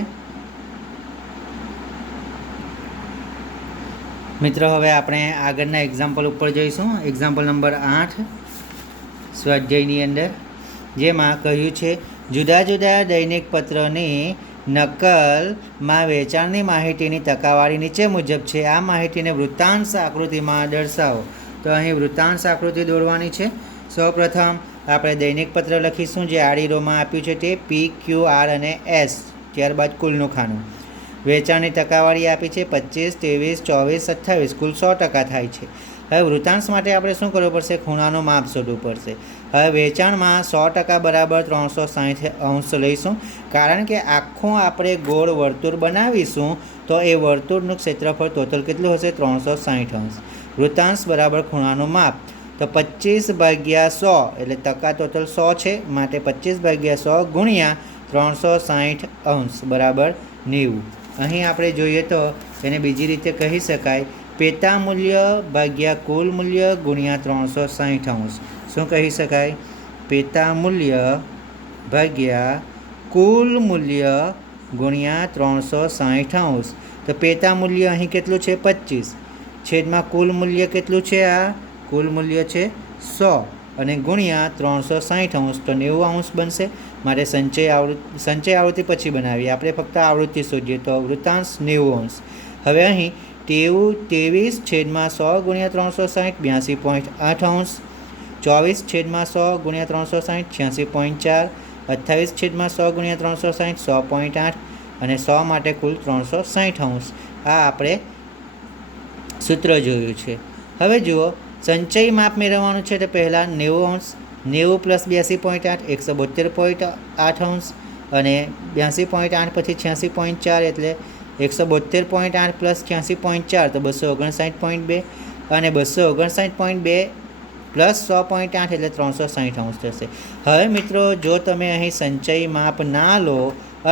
મિત્રો હવે આપણે આગળના એક્ઝામ્પલ ઉપર જઈશું. એક્ઝામ્પલ નંબર 8 સ્વાધ્યાયની અંદર, જેમાં કહ્યું છે જુદા જુદા દૈનિક પત્રની નકલમાં વેચાણની માહિતીની ટકાવારી નીચે મુજબ છે. આ માહિતીને વૃત્તાંશ આકૃતિમાં દર્શાવો. તો અહીં વૃત્તાંશ આકૃતિ દોરવાની છે. સૌપ્રથમ આપણે દૈનિક પત્ર લખીશું, જે આડી રોમાં આપ્યું છે તે P, Q, R અને S. ત્યારબાદ કુલનું ખાનું. વેચાણની ટકાવારી આપી છે 25, 23, 24, 28, કુલ 100% થાય છે. હવે વૃત્તાંશ માટે આપણે શું કરવું પડશે? ખૂણાનું માપ શોધવું પડશે. હવે વેચાણમાં 100% બરાબર 360° લઈશું, કારણ કે આખું આપણે ગોળ વર્તુળ બનાવીશું તો એ વર્તુળનું ક્ષેત્રફળ ટોટલ કેટલું હશે? 360°. વૃત્તાંશ બરાબર ખૂણાનું માપ, તો 25/100 એટલે ટકા ટોટલ 100 છે, માટે 25/100 ગુણ્યા 360° બરાબર 90. અહીં આપણે જોઈએ તો એને બીજી રીતે કહી શકાય, પેટા મૂલ્ય ભાગ્યા કુલ મૂલ્ય ગુણ્યા 360°. શું કહી શકાય? પેટા મૂલ્ય ભાગ્યા કુલ મૂલ્ય ગુણ્યા 360°. તો પેટા મૂલ્ય અહીં કેટલું છે? 25, છેદમાં કુલ મૂલ્ય કેટલું છે? આ કુલ મૂલ્ય છે 100, અને ગુણ્યા 360°, તો 90° બનશે. માટે સંચય આવૃત્તિ પછી બનાવીએ, આપણે ફક્ત આવૃત્તિ શોધીએ. તો વૃત્તાંશ 90°. હવે અહીં 23/100 ગુણ્યા 360 82.8 અંશ, 24/100 ગુણ્યા 360 86.4, 28/100 ગુણ્યા 360 100.8 અને 100 માટે કુલ 360 અંશ. આ આપણે સૂત્ર જોયું છે. હવે જુઓ, સંચય માપ મેળવવાનું છે તો પહેલાં 90 અંશ, 90 + 82.8 172.8 અંશ અને 82.8 પછી 86.4 એટલે 172.8 + 86.4 તો 259.2 અને 259.2 + 100.8 એટલે 360 અંશ થશે. હવે મિત્રો, જો તમે અહીં સંચય માપ ના લો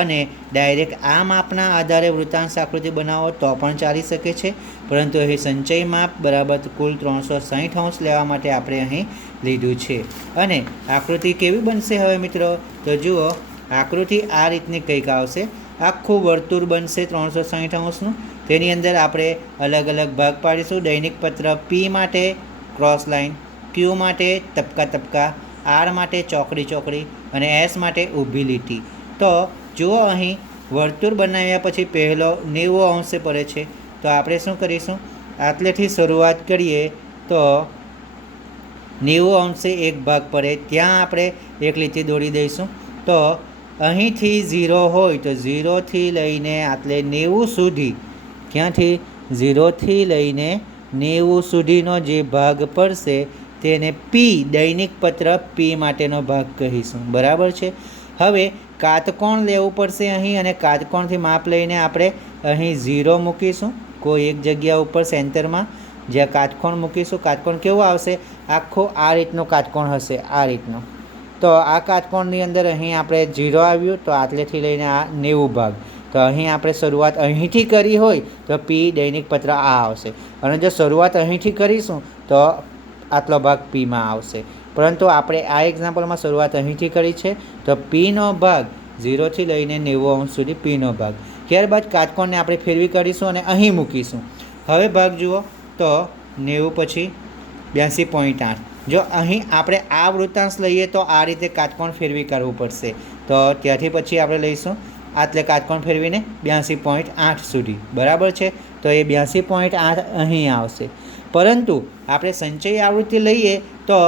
અને ડાયરેક્ટ આ માપના આધારે વૃત્તાંશ આકૃતિ બનાવો તો પણ ચાલી શકે છે, પરંતુ અહીં સંચય માપ બરાબર કુલ 360 અંશ લેવા માટે આપણે અહીં લીધું છે. અને આકૃતિ કેવી બનશે હવે મિત્રો? તો જુઓ, આકૃતિ આ રીતની કંઈક આવશે. આખું વર્તુળ બનશે 360 અંશનું. તેની અંદર આપણે અલગ અલગ ભાગ પાડીશું. દૈનિક પત્ર P માટે ક્રોસ લાઇન, Q માટે તબકા તબકા, R માટે ચોકડી ચોકડી અને S માટે ઊભી લીટી. તો જુઓ, અહીં વર્તુળ બનાવ્યા પછી પહેલો 90 અંશે પડે છે. તો આપણે શું કરીશું? આટલેથી શરૂઆત કરીએ તો 90 અંશે એક ભાગ પડે ત્યાં આપણે એક લીટી દોરી દઈશું. તો અહીંથી 0 હોય તો 0થી લઈને આટલે 90 સુધી, ક્યાંથી 0થી લઈને 90 સુધીનો જે ભાગ પડશે તેને P, દૈનિક પત્ર P માટેનો ભાગ કહીશું. બરાબર છે. હવે કાટકોણ લેવું પડશે અહીં, અને કાટકોણથી માપ લઈને આપણે અહીં 0 મૂકીશું કોઈ એક જગ્યા ઉપર સેન્ટરમાં, જ્યાં કાટકોણ મૂકીશું. કાટકોણ કેવું આવશે? આખો આ રીતનો કાટકોણ હશે, આ રીતનો. તો આ કાટકોણની અંદર અહીં આપણે 0 આવ્યું તો આટલેથી લઈને આ 90 ભાગ. તો અહીં આપણે શરૂઆત અહીંથી કરી હોય તો P, દૈનિક પત્ર આ આવશે, અને જો શરૂઆત અહીંથી કરીશું તો આટલો ભાગ Pમાં આવશે. પરંતુ આપણે આ એક્ઝામ્પલમાં શરૂઆત અહીંથી કરી છે તો Pનો ભાગ 0થી લઈને 90 અંશ સુધી Pનો ભાગ. ત્યારબાદ કાટકોણને આપણે ફેરવી કરીશું અને અહીં મૂકીશું. હવે ભાગ જુઓ તો 90 પછી 82.8. જો અહીં આપણે આ વૃત્તાંશ લઈએ તો આ રીતે કાટકોણ ફેરવી કરવું પડશે. તો ત્યાંથી પછી આપણે લઈશું આટલે કાટકોણ ફેરવીને 82.8 સુધી. બરાબર છે. તો એ 82.8 અહીં આવશે. પરંતુ આપણે સંચય આવૃત્તિ લઈએ તો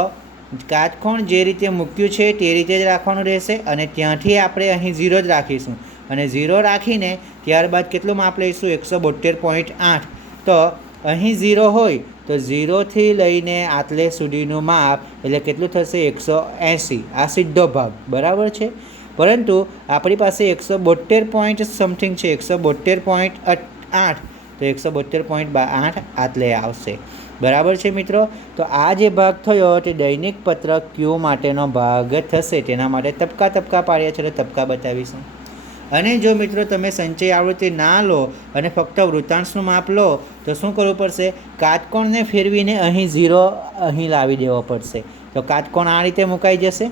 કાટકોણ જે રીતે મૂક્યું છે તે રીતે જ રાખવાનું રહેશે, અને ત્યાંથી આપણે અહીં 0 જ રાખીશું. અને 0 રાખીને ત્યારબાદ કેટલું માપ લઈશું? 172.8. તો અહીં 0 હોય તો 0થી લઈને આટલે સુધીનું માપ એટલે કેટલું થશે? 180. આ સીધો ભાગ. બરાબર છે. પરંતુ આપણી પાસે 172 પોઈન્ટ સમથિંગ છે, 172.8, તો 172.8 આટલે આવશે. બરાબર છે મિત્રો. તો આ જે ભાગ થયો તે દૈનિક પત્ર Q માટેનો ભાગ થશે. તેના માટે તબકા તબકા પાડ્યા છે તો તબકા બતાવીશું. અને જો મિત્રો તમે સંચય આવૃત્તિ ના લો અને ફક્ત વૃત્તાંશનું માપ લો તો શું કરવું પડશે? કાટકોણને ફેરવીને અહીં 0 અહીં લાવી દેવો પડશે. તો કાટકોણ આ રીતે મુકાઈ જશે.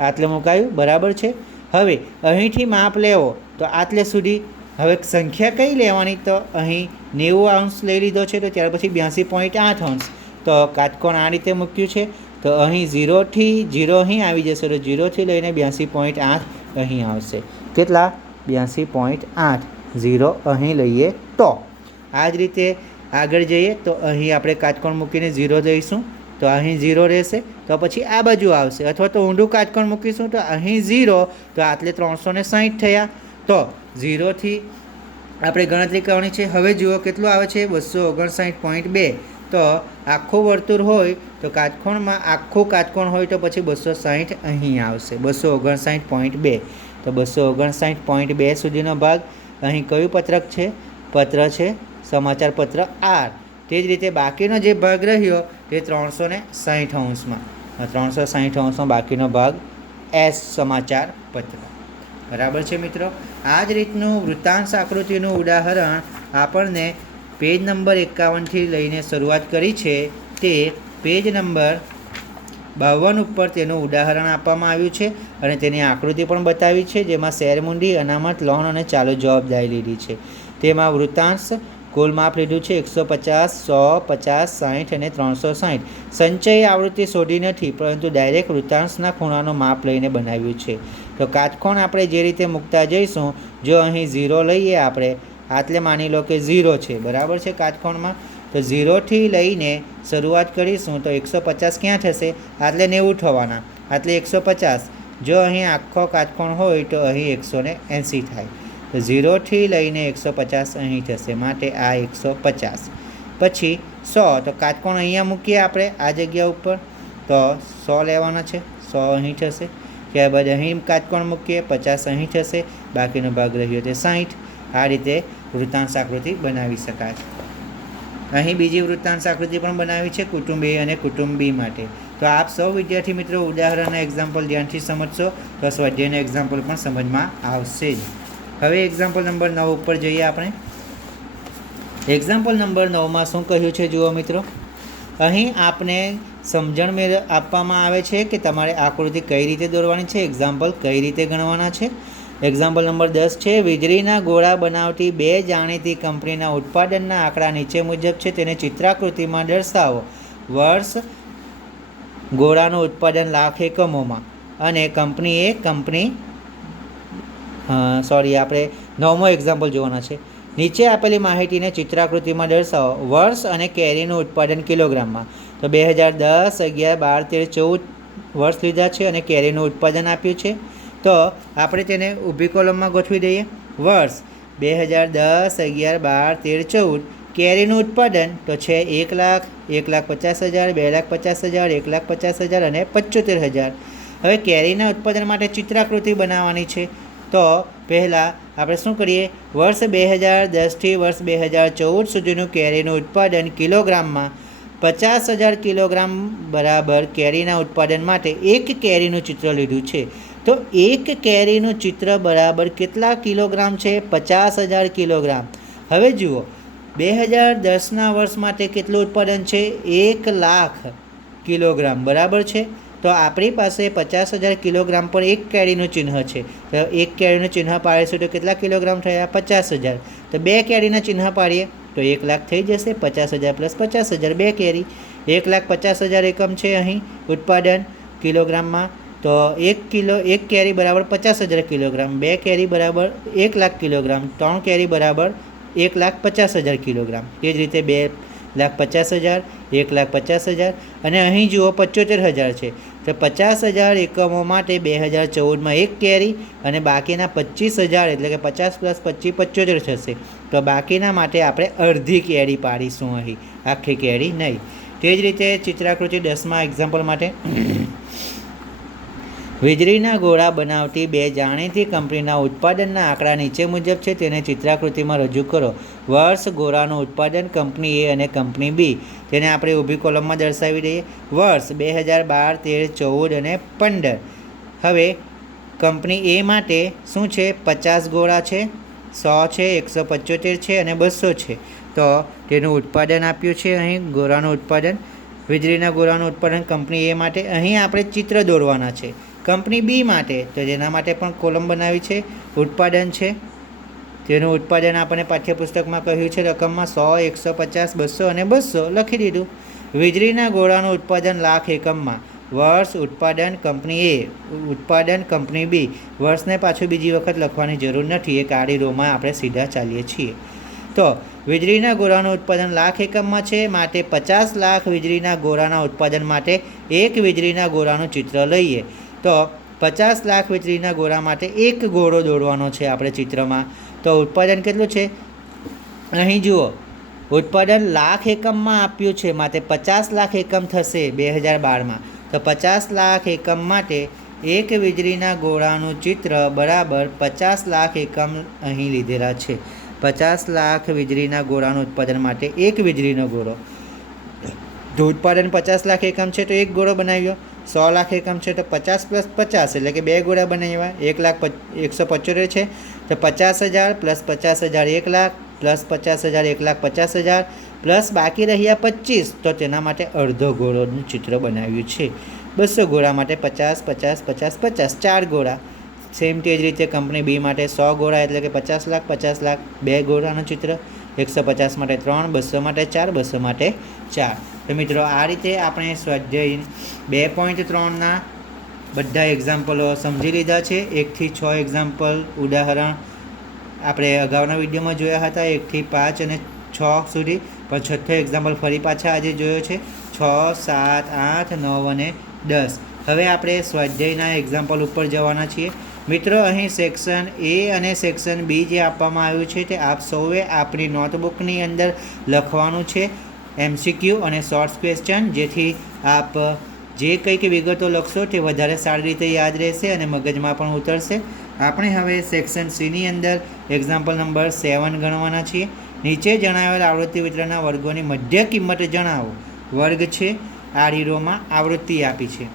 આટલે મુકાયું. બરાબર છે. હવે અહીંથી માપ લેવો તો આટલે સુધી. હવે સંખ્યા કઈ લેવાની? તો અહીં 90 અંશ લઈ લીધો છે તો ત્યાર પછી 82.8 અંશ. તો કાટકોણ આ રીતે મૂક્યું છે તો અહીં 0થી 0 અહીં આવી જશે તો 0થી લઈને 82.8 અહીં આવશે. કેટલા? 82.8. 0 અહીં લઈએ તો. આ જ રીતે આગળ જઈએ તો અહીં આપણે કાટકોણ મૂકીને 0 લઈશું તો અહીં 0 રહેશે. તો પછી આ બાજુ આવશે, અથવા તો ઊંડું કાટકોણ મૂકીશું તો અહીં 0 તો આટલે 360 થયા. તો 0થી આપણે ગણતરી કરવાની છે. હવે જુઓ કેટલું આવે છે? 259.2. તો આખું વર્તુળ હોય તો કાટકોણમાં આખું કાટકોણ હોય તો પછી 260 અહીં આવશે. 259.2. તો 259.2 સુધીનો ભાગ અહીં કયું પત્રક છે? પત્ર છે સમાચાર પત્ર R. તે જ રીતે બાકીનો જે ભાગ રહ્યો તે 360 અંશમાં, 360 અંશમાં બાકીનો ભાગ S સમાચાર પત્ર. બરાબર છે મિત્રો. આ જ રીતનું વૃત્તાંશ આકૃતિનું ઉદાહરણ આપણને પેજ નંબર 51થી લઈને શરૂઆત કરી છે તે પેજ નંબર 52 ઉપર તેનું ઉદાહરણ આપવામાં આવ્યું છે અને તેની આકૃતિ પણ બતાવી છે, જેમાં શેરમુંડી, અનામત, લોન અને ચાલુ જવાબદારી લીધી છે. તેમાં વૃત્તાંશ કુલ માપ લીધું છે 150, 100, 50, 60 અને 360. સંચય આવૃત્તિ શોધી નથી, પરંતુ ડાયરેક્ટ વૃત્તાંશના ખૂણાનું માપ લઈને બનાવ્યું છે. તો કાટકોણ આપણે જે રીતે મૂકતા જઈશું, જો અહીં 0 લઈએ આપણે આટલે માની લો કે 0 છે, બરાબર છે કાટકોણમાં. તો 0થી લઈને શરૂઆત કરીશું તો 150 ક્યાં થશે? આટલે 90 થવાના, આટલે 150. જો અહીં આખો કાટકોણ હોય તો અહીં 180 થાય. તો 0થી લઈને 150 અહીં થશે, માટે આ 150. પછી 100, તો કાટકોણ અહીંયા મૂકીએ આપણે આ જગ્યા ઉપર, તો 100 લેવાના છે, 100 અહીં થશે. ત્યારબાદ અહીં કાટકોણ મૂકીએ, 50 અહીં થશે, બાકીનો ભાગ રહ્યો તે 60. આ રીતે વૃત્તાંશ આકૃતિ બનાવી શકાય. અહીં બીજી વૃત્તાંશ આકૃતિ પણ બનાવી છે કુટુંબ એ અને કુટુંબ બી માટે. તો આપ સૌ વિદ્યાર્થી મિત્રો ઉદાહરણના એક્ઝામ્પલ ધ્યાનથી સમજશો તો સ્વાધ્યાયના એક્ઝામ્પલ પણ સમજમાં આવશે જ. હવે એક્ઝામ્પલ નંબર 9 ઉપર જઈએ આપણે. એક્ઝામ્પલ નંબર 9માં શું કહ્યું છે જુઓ મિત્રો. અહીં આપને સમજણ આપવામાં આવે છે કે તમારે આકૃતિ કઈ રીતે દોરવાની છે, એક્ઝામ્પલ કઈ રીતે ગણવાના છે. એક્ઝામ્પલ નંબર 10 છે. વીજળીના ગોળા બનાવતી 2 જાણીતી કંપનીના ઉત્પાદનના આંકડા નીચે મુજબ છે, તેને ચિત્રાકૃતિમાં દર્શાવો. વર્ષ ગોળાનું ઉત્પાદન લાખ એકમોમાં અને કંપની એ આપણે 9મો એક્ઝામ્પલ જોવાના છે. નીચે આપેલી માહિતીને ચિત્રાકૃતિમાં દર્શાવો. વર્ષ અને કેરીનું ઉત્પાદન કિલોગ્રામમાં. તો 2010, 11, 12, 13, 14 વર્ષ લીધા છે અને કેરીનું ઉત્પાદન આપ્યું છે. તો આપણે તેને ઊભી કોલમમાં ગોઠવી દઈએ. વર્ષ 2010, 11, 12, 13, 14. કેરીનું ઉત્પાદન તો છે 1 લાખ, 1,50,000, 2,50,000, 1,50,000 અને 75,000. હવે કેરીના ઉત્પાદન માટે ચિત્રાકૃતિ બનાવવાની છે. તો પહેલાં આપણે શું કરીએ? વર્ષ 2010થી વર્ષ 2014 સુધીનું કેરીનું ઉત્પાદન કિલોગ્રામમાં 50,000 કિલોગ્રામ બરાબર કેરીના ઉત્પાદન માટે એક કેરીનું ચિત્ર લીધું છે. તો એક કેરીનું ચિત્ર બરાબર કેટલા કિલોગ્રામ છે? 50,000 કિલોગ્રામ. હવે જુઓ 2010ના વર્ષ માટે કેટલું ઉત્પાદન છે? 1 લાખ કિલોગ્રામ, બરાબર છે. તો આપણી પાસે 50,000 કિલોગ્રામ પર એક કેરીનું ચિહ્ન છે. તો એક કેરીનું ચિહ્ન પાડીશું તો કેટલા કિલોગ્રામ થયા? 50,000. તો 2 કેરીના ચિહ્ન પાડીએ તો 1 લાખ થઈ જશે. 50,000 પ્લસ 50,000, 2 કેરી. 1,50,000 એકમ છે અહીં ઉત્પાદન કિલોગ્રામમાં. તો એક કેરી બરાબર 50,000 કિલોગ્રામ, 2 કેરી બરાબર 1 લાખ કિલોગ્રામ, 3 કેરી બરાબર 1,50,000 કિલોગ્રામ. તે જ રીતે 2,50,000, 1,50,000 અને અહીં જુઓ 75,000 છે. તો 50,000 એકમો માટે 2014માં એક કેરી અને બાકીના 25,000 એટલે કે 50 પ્લસ 25 75 થશે. તો બાકીના માટે આપણે અડધી કેરી પાડીશું અહીં, આખી કેરી નહીં. તે જ રીતે ચિત્રાકૃતિ 10મા એક્ઝામ્પલ માટે. વીજળીના ગોળા બનાવતી 2 જાણીતી કંપનીના ઉત્પાદનના આંકડા નીચે મુજબ છે, તેને ચિત્રાકૃતિમાં રજૂ કરો. વર્ષ ગોળાનું ઉત્પાદન કંપની એ અને કંપની બી, તેને આપણે ઊભી કોલમમાં દર્શાવી દઈએ. વર્ષ 2012, 13, 14 અને 15. હવે કંપની એ માટે શું છે? 50 ગોળા છે, 100 છે, 175 છે અને 200 છે. તો તેનું ઉત્પાદન આપ્યું છે અહીં ગોળાનું ઉત્પાદન. વીજળીના ગોળાનું ઉત્પાદન કંપની એ માટે અહીં આપણે ચિત્ર દોરવાના છે. કંપની બી માટે તો જેના માટે પણ કોલમ બનાવી છે. ઉત્પાદન છે, તેનું ઉત્પાદન આપણને પાઠ્યપુસ્તકમાં કહ્યું છે રકમમાં 100, 150, 200 અને 200 લખી દીધું. વીજળીના ગોળાનું ઉત્પાદન લાખ એકમમાં. વર્ષ ઉત્પાદન કંપની એ, ઉત્પાદન કંપની બી. વર્ષને પાછું બીજી વખત લખવાની જરૂર નથી, એક આડી રોમાં આપણે સીધા ચાલીએ છીએ. તો વીજળીના ગોળાનું ઉત્પાદન લાખ એકમમાં છે, માટે 50 લાખ વીજળીના ગોળાના ઉત્પાદન માટે એક વીજળીના ગોળાનું ચિત્ર લઈએ. તો 50 લાખ વીજળીના ગોળા માટે એક ગોળો દોરવાનો છે આપણે ચિત્રમાં. તો ઉત્પાદન કેટલું છે? અહીં જુઓ ઉત્પાદન લાખ એકમમાં આપ્યું છે, માટે 50 લાખ એકમ થશે 2012માં. તો 50 લાખ એકમ માટે એક વીજળીના ગોળાનું ચિત્ર બરાબર 50 લાખ એકમ અહીં લીધેલા છે. 50 લાખ વીજળીના ગોળાનું ઉત્પાદન માટે એક વીજળીનો ગોળો. તો ઉત્પાદન 50 લાખ એકમ છે તો એક ગોળો બનાવ્યો. 100 લાખ એકમ છે તો 50 પ્લસ 50 એટલે કે 2 ગોળા બનાવ્યા. 1,175 છે તો 50,000 પ્લસ 50,000 1 લાખ પ્લસ 50,000 1,50,000 પ્લસ બાકી રહ્યા 25. તો તેના માટે અડધો ગોળોનું ચિત્ર બનાવ્યું છે. 200 ગોળા માટે 50, 50, 50, 50 4 ગોળા. સેમ તે જ રીતે કંપની બી માટે 100 ગોળા એટલે કે 50 લાખ 50 લાખ 2 ગોળાનું ચિત્ર. 150 માટે 3, 200 માટે 4, 200 માટે 4. તો મિત્રો આ રીતે આપણે સ્વાધ્યાય 2.3ના બધા એક્ઝામ્પલો સમજી લીધા છે. 1 થી 6 એક્ઝામ્પલ ઉદાહરણ આપણે અગાઉના વિડીયોમાં જોયા હતા 1 થી 5 અને 6 સુધી, પણ છઠ્ઠો એક્ઝામ્પલ ફરી પાછા આજે જોયો છે 6, 7, 8, 9 અને 10. હવે આપણે સ્વાધ્યાયના એક્ઝામ્પલ ઉપર જવાના છીએ મિત્રો. અહીં સેક્શન એ અને સેક્શન બી જે આપવામાં આવ્યું છે તે આપ સૌએ આપણી નોટબુકની અંદર લખવાનું છે, MCQ અને શોર્ટ ક્વેશ્ચન, જેથી આપ જે કંઈક વિગતો લખશો તે વધારે સારી રીતે યાદ રહેશે અને મગજમાં પણ ઉતરશે. આપણે હવે સેક્શન સીની અંદર એક્ઝામ્પલ નંબર 7 ગણવાના છીએ. નીચે જણાવેલ આવૃત્તિ વિતરણના વર્ગોની મધ્ય કિંમત જણાવો. વર્ગ છે, આડી રોમાં આવૃત્તિ આપી છે,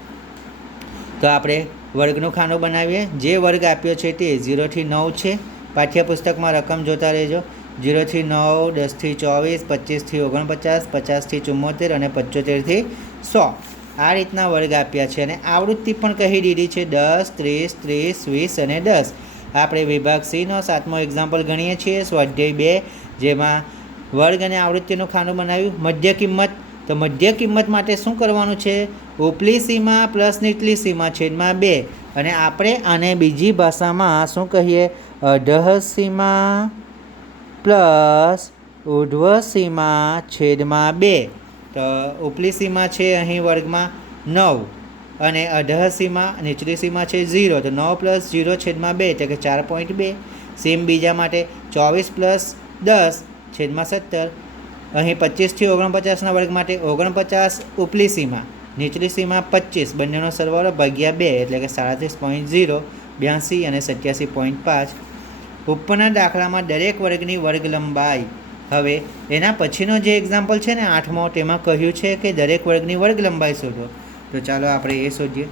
તો આપણે વર્ગનો ખાનો બનાવીએ. જે વર્ગ આપ્યો છે તે 0 થી 9 છે. પાઠ્યપુસ્તકમાં રકમ જોતા રહેજો. 0 થી 9, 10 થી 24, 25 થી 49, 50 થી 74 અને 75 થી 100. આ રીતના વર્ગ આપ્યા છે અને આવૃત્તિ પણ કહી દીધી છે 10, 30, 30, 20 અને 10. આપણે વિભાગ સીનો 7મો એક્ઝામ્પલ ગણીએ છીએ, સ્વાધ્યાય 2, જેમાં વર્ગ અને આવૃત્તિનું ખાનું બનાવ્યું. મધ્ય કિંમત, તો મધ્ય કિંમત માટે શું કરવાનું છે? ઉપલી સીમા પ્લસ નીચલી સીમા છેદમાં 2, અને આપણે આને બીજી ભાષામાં શું કહીએ? અધઃ સીમા પ્લસ ઉર્ધ્વ સીમા છેદમાં 2. તો ઉપલી સીમા છે અહીં વર્ગમાં 9 અને અધઃ સીમા નીચલી સીમા છે 0, તો 9 પ્લસ 0 છેદમાં 2 એટલે કે 4.2. સેમ બીજા માટે 24 પ્લસ 10 છેદમાં 17. અહીં 25 થી 49ના વર્ગ માટે 49 ઉપલી સીમા, નીચલી સીમા 25, બંનેનો સરવાળો ભાગ્યા 2 એટલે કે 37.0, 82 અને 87.5. ઉપરના દાખલામાં દરેક વર્ગની વર્ગ લંબાઈ. હવે એના પછીનો જે એક્ઝામ્પલ છે ને 8મો, તેમાં કહ્યું છે કે દરેક વર્ગની વર્ગ લંબાઈ શોધો. તો ચાલો આપણે એ શોધીએ.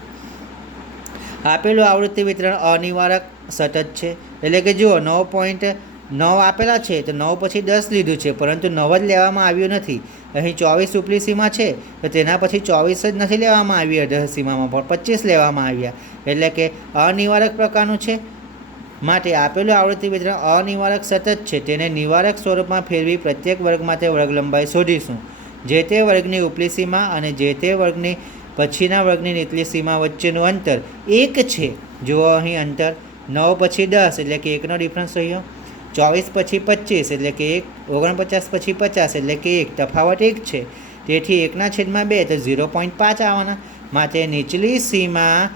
આપેલું આવૃત્તિ વિતરણ અનિવારક સતત છે, એટલે કે જુઓ 9.9 આપેલા છે તો 9 પછી 10 લીધું છે, પરંતુ 9 જ લેવામાં આવ્યું નથી. અહીં 24 ઉપલી સીમા છે તો તેના પછી 24 જ નથી લેવામાં આવી, અધઃ સીમામાં પણ 25 લેવામાં આવ્યા, એટલે કે અનિવારક પ્રકારનું છે. માટે આપેલું આવૃત્તિ વિતરણ અનિવારક સતત છે, તેને નિવારક સ્વરૂપમાં ફેરવી પ્રત્યેક વર્ગ માટે વર્ગ લંબાઈ શોધીશું. જે તે વર્ગની ઉપલી સીમા અને જે તે વર્ગની પછીના વર્ગની નીચલી સીમા વચ્ચેનું અંતર 1 છે. જુઓ અહીં અંતર 9 પછી 10 એટલે કે 1નો ડિફરન્સ રહ્યો, 24 પછી 25 એટલે કે 1, 49 પછી 50 એટલે કે 1, તફાવત 1 છે. તેથી 1/2 તો 0.5 આવવાના. માટે નીચલી સીમા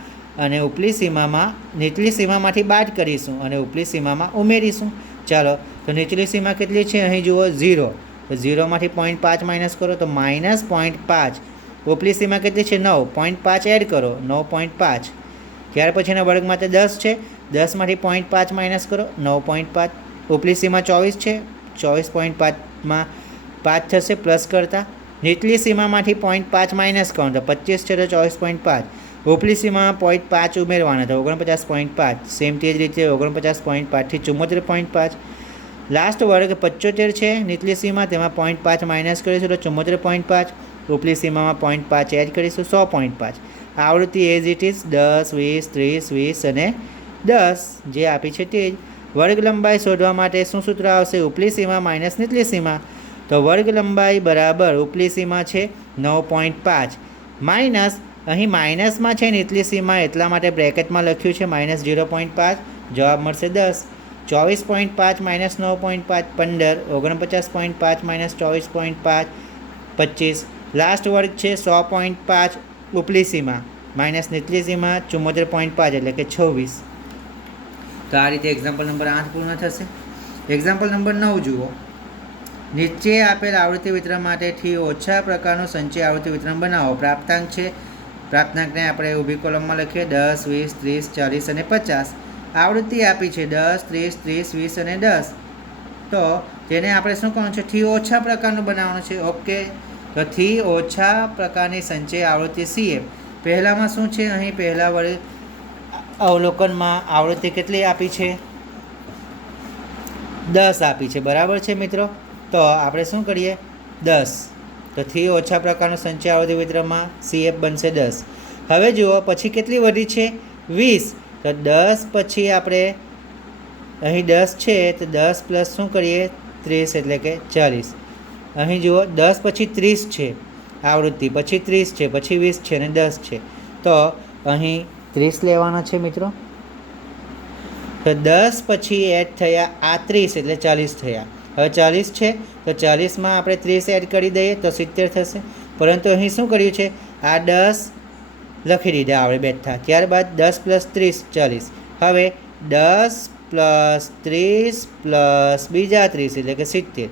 અને ઉપલી સીમામાં નીચલી સીમામાંથી બાદ કરીશું અને ઉપલી સીમામાં ઉમેરીશું. ચાલો, તો નીચલી સીમા કેટલી છે? અહીં જુઓ 0, તો 0માંથી 0.5 માઇનસ કરો તો -0.5. ઉપલી સીમા કેટલી છે? 9, 0.5 એડ કરો 9.5. ત્યાર પછીના વર્ગ માટે 10 છે, 10માંથી 0.5 માઇનસ કરો 9.5. ઉપલી સીમા 24 છે, 24.5માં 5 થશે પ્લસ કરતાં. નીચલી સીમામાંથી 0.5 માઇનસ કરો તો 25 છે, તો 24.5. ઉપલી સીમામાં 0.5 ઉમેરવાના તો 49.5. સેમ તે જ રીતે 49.5 થી 74.5. લાસ્ટ વર્ગ 75 છે નીચલી સીમા, તેમાં 0.5 માઇનસ કરીશું તો 74.5. ઉપલી સીમામાં 0.5 એડ કરીશું 100.5. આવૃત્તિ એઝ ઇટ ઇઝ 10, 20, 30, 20 અને 10 જે આપી છે તે જ. વર્ગ લંબાઈ શોધવા માટે શું સૂત્ર આવશે? ઉપલી સીમા માઇનસ નીચલી સીમા. તો વર્ગ લંબાઈ બરાબર ઉપલી સીમા છે 9.5 માઇનસ, અહીં માઇનસમાં છે નીચલી સીમા એટલા માટે બ્રેકેટમાં લખ્યું છે -0.5. જવાબ મળશે 10. 24.5 માઇનસ 9.5 15, 49.5 માઇનસ 24.5 25. લાસ્ટ વર્ગ છે 100.5 ઉપલી સીમા માઇનસ નીચલી સીમા 74.5 એટલે કે 26. તો આ રીતે એક્ઝામ્પલ નંબર 8 પૂર્ણ થશે. એક્ઝામ્પલ નંબર 9 જુઓ. નીચે આપેલ આવૃત્તિ વિતરણ માટેથી ઓછા પ્રકારનું સંચય આવૃત્તિ વિતરણ બનાવો. પ્રાપ્તાંક છે, પ્રાપ્તાંકને આપણે ઊભી કોલમમાં લખીએ 10, 20, 30, 40 અને 50. આવૃત્તિ આપી છે 10, 30, 30, 20 અને 10. તો તેને આપણે શું કરવાનું છે? થી ઓછા પ્રકારનું બનાવવાનું છે. ઓકે, તો થી ઓછા પ્રકારની સંચય આવૃત્તિ CF. પહેલામાં શું છે? અહીં પહેલા વર્ગ અવલોકનમાં આવૃત્તિ કેટલી આપી છે? 10 આપી છે, બરાબર છે મિત્રો. તો આપણે શું કરીએ? 10. તો થી ઓછા પ્રકારનું સંચય આવૃત્તિ વિતરણમાં CF બનશે 10. હવે જુઓ પછી કેટલી વધી છે? 20. તો 10 પછી આપણે અહીં 10 છે તો 10 પ્લસ શું કરીએ? 30 એટલે કે 40. અહીં જુઓ 10 પછી 30 છે આવૃત્તિ, પછી 30 છે, પછી 20 છે અને 10 છે. તો અહીં 30 લેવાના છે મિત્રો. તો 10 પછી એડ થયા આ 30 એટલે 40 થયા. હવે 40 છે તો 40માં આપણે 30 એડ કરી દઈએ તો 70 થશે. પરંતુ અહીં શું કર્યું છે, આ 10 લખી દીધા આપણે બેઠા. ત્યારબાદ 10 + 30 40. હવે 10 + 30 + બીજા 30 એટલે કે 70.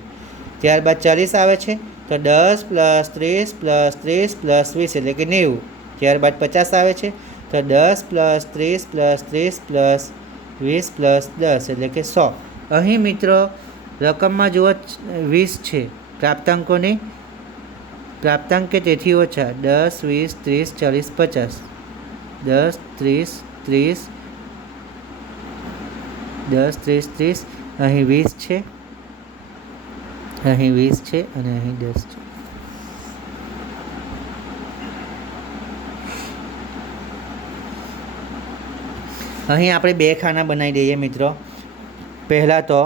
ત્યારબાદ 40 આવે છે તો 10 + 30 + 30 + 20 એટલે કે 90. ત્યારબાદ 50 આવે છે તો 10 + 30 + 30 + 20 + 10 એટલે કે 100. અહીં મિત્રો રકમમાં જુઓ 20 છે, પ્રાપ્તાંકોની પ્રાપ્તાંક કે તેથી ઓછા 10 20 30 40 50. 10 30 30 10 30 30. અહીં 20 છે, અહીં 20 છે અને અહીં 10 છે. અહીં આપણે બે ખાના બનાવી દઈએ મિત્રો. પહેલાં તો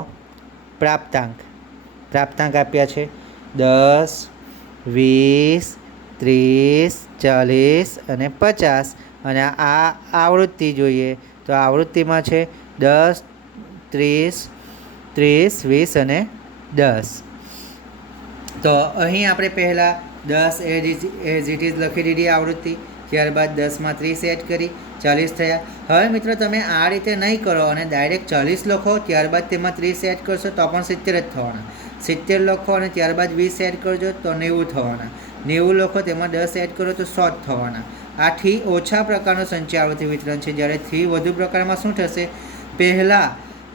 પ્રાપ્તાંક આપ્યા છે 10 20 30 40 અને 50. અને આ આવૃત્તિ જોઈએ તો આવૃત્તિમાં છે 10 30 30 20 અને 10. તો અહીં આપણે પહેલાં 10 એઝ ઇટ ઇઝ લખી દીધી આવૃત્તિ. ત્યારબાદ 10માં 30 એડ કરી 40 થયા. હવે મિત્રો તમે આ રીતે નહીં કરો અને ડાયરેક્ટ 40 લખો, ત્યારબાદ તેમાં 30 એડ કરશો તો પણ 70 જ થવાના. 70 લખો અને ત્યારબાદ 20 એડ કરજો તો 90 થવાના. 90 લખો તેમાં 10 એડ કરો તો 100 થવાના. આ થી ઓછા પ્રકારનો સંચય આવૃત્તિ વિતરણ છે. જ્યારે થી વધુ પ્રકારમાં શું થશે, પહેલાં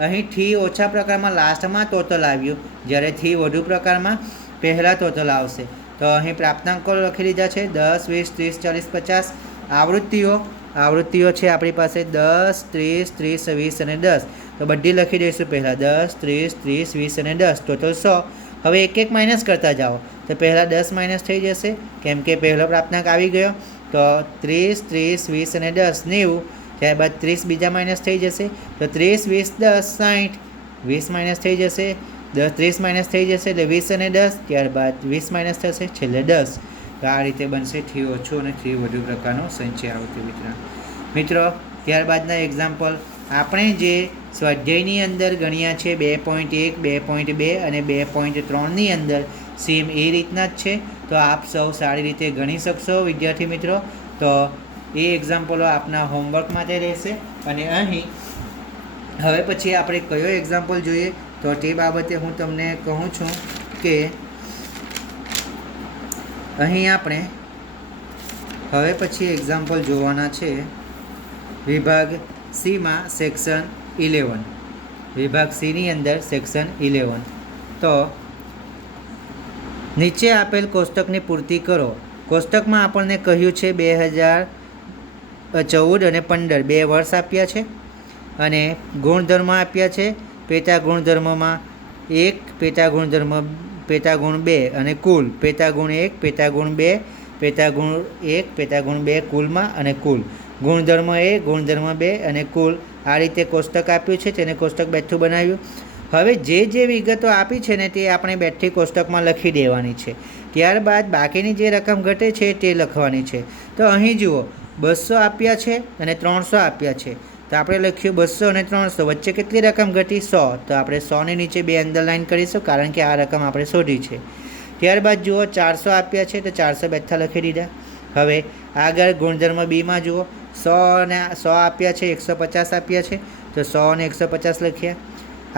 અહીં થી ઓછા પ્રકારમાં લાસ્ટમાં ટોટલ આવ્યું, જ્યારે થી વધુ પ્રકારમાં પહેલાં ટોટલ આવશે. તો અહીં પ્રાપ્તાંકો લખી લીધા છે 10 20 30 40 50. આવૃત્તિઓ છે આપણી પાસે 10 30 30 20 અને 10. તો બધી લખી દઈશું પહેલાં 10 30 30 20 અને 10 ટોટલ 100. હવે એક એક માઇનસ કરતા જાઓ તો પહેલાં 10 માઇનસ થઈ જશે કેમ કે પહેલો પ્રાપ્તાંક આવી ગયો. તો 30 30 20 અને 10 90. ત્યારબાદ 30 બીજા માઇનસ થઈ જશે તો 30 20 10 60. 20 માઇનસ થઈ જશે 10 30 માઇનસ થઈ જશે એટલે 20 અને 10. ત્યારબાદ 20 માઇનસ થશે છેલ્લે 10. તો આ રીતે બનશે થી ઓછું અને થી વધુ પ્રકારનો સંચય આવૃત્તિ વિતરણ. મિત્રો ત્યારબાદના એક્ઝામ્પલ આપણે જે સ્વાધ્યાયની અંદર ગણ્યા છે 2.1 2.2 અને 2.3ની અંદર સેમ એ રીતના જ છે. તો આપ સૌ સારી રીતે ગણી શકશો વિદ્યાર્થી મિત્રો. તો એ એક્ઝામ્પલો આપના હોમવર્ક માટે રહેશે. અને અહીં હવે પછી આપણે કયો એક્ઝામ્પલ જોઈએ તો તે બાબતે હું તમને કહું છું કે અહીં આપણે હવે પછી એક્ઝામ્પલ જોવાના છે વિભાગ સીમાં સેક્શન 11. વિભાગ સીની અંદર સેક્શન 11. તો નીચે આપેલ કોષ્ટકની પૂર્તિ કરો. કોષ્ટકમાં આપણને કહ્યું છે 2014 અને 15 બે વર્ષ આપ્યા છે અને ગુણધર્મ આપ્યા છે. પેટા ગુણધર્મમાં 1, પેટા ગુણધર્મ પેટા ગુણ 2 અને કુલ પેટા ગુણ 1 પેટા ગુણ 2 પેટા ગુણ 1 પેટા ગુણ 2 કુલમાં અને કુલ ગુણધર્મ 1 ગુણધર્મ 2 અને કુલ. આ રીતે કોષ્ટક આપ્યું છે, તેને કોષ્ટક બેઠું બનાવ્યું. હવે જે વિગતો આપી છે ને તે આપણે બેઠી કોષ્ટકમાં લખી દેવાની છે. ત્યારબાદ બાકીની જે રકમ ઘટે છે તે લખવાની છે. તો અહીં જુઓ 200 આપ્યા છે અને 300 આપ્યા છે. તો આપણે લખ્યું 200 અને 300 વચ્ચે કેટલી રકમ ઘટી 100. તો આપણે 100ની નીચે 2 અંડરલાઇન કરીશું કારણ કે આ રકમ આપણે શોધી છે. ત્યારબાદ જુઓ 400 આપ્યા છે તો 400 બેઠા લખી દીધા. હવે આગળ ગુણધર્મ બીમાં જુઓ 100 અને 100 આપ્યા છે, 150 આપ્યા છે તો 100 અને 150 લખ્યા.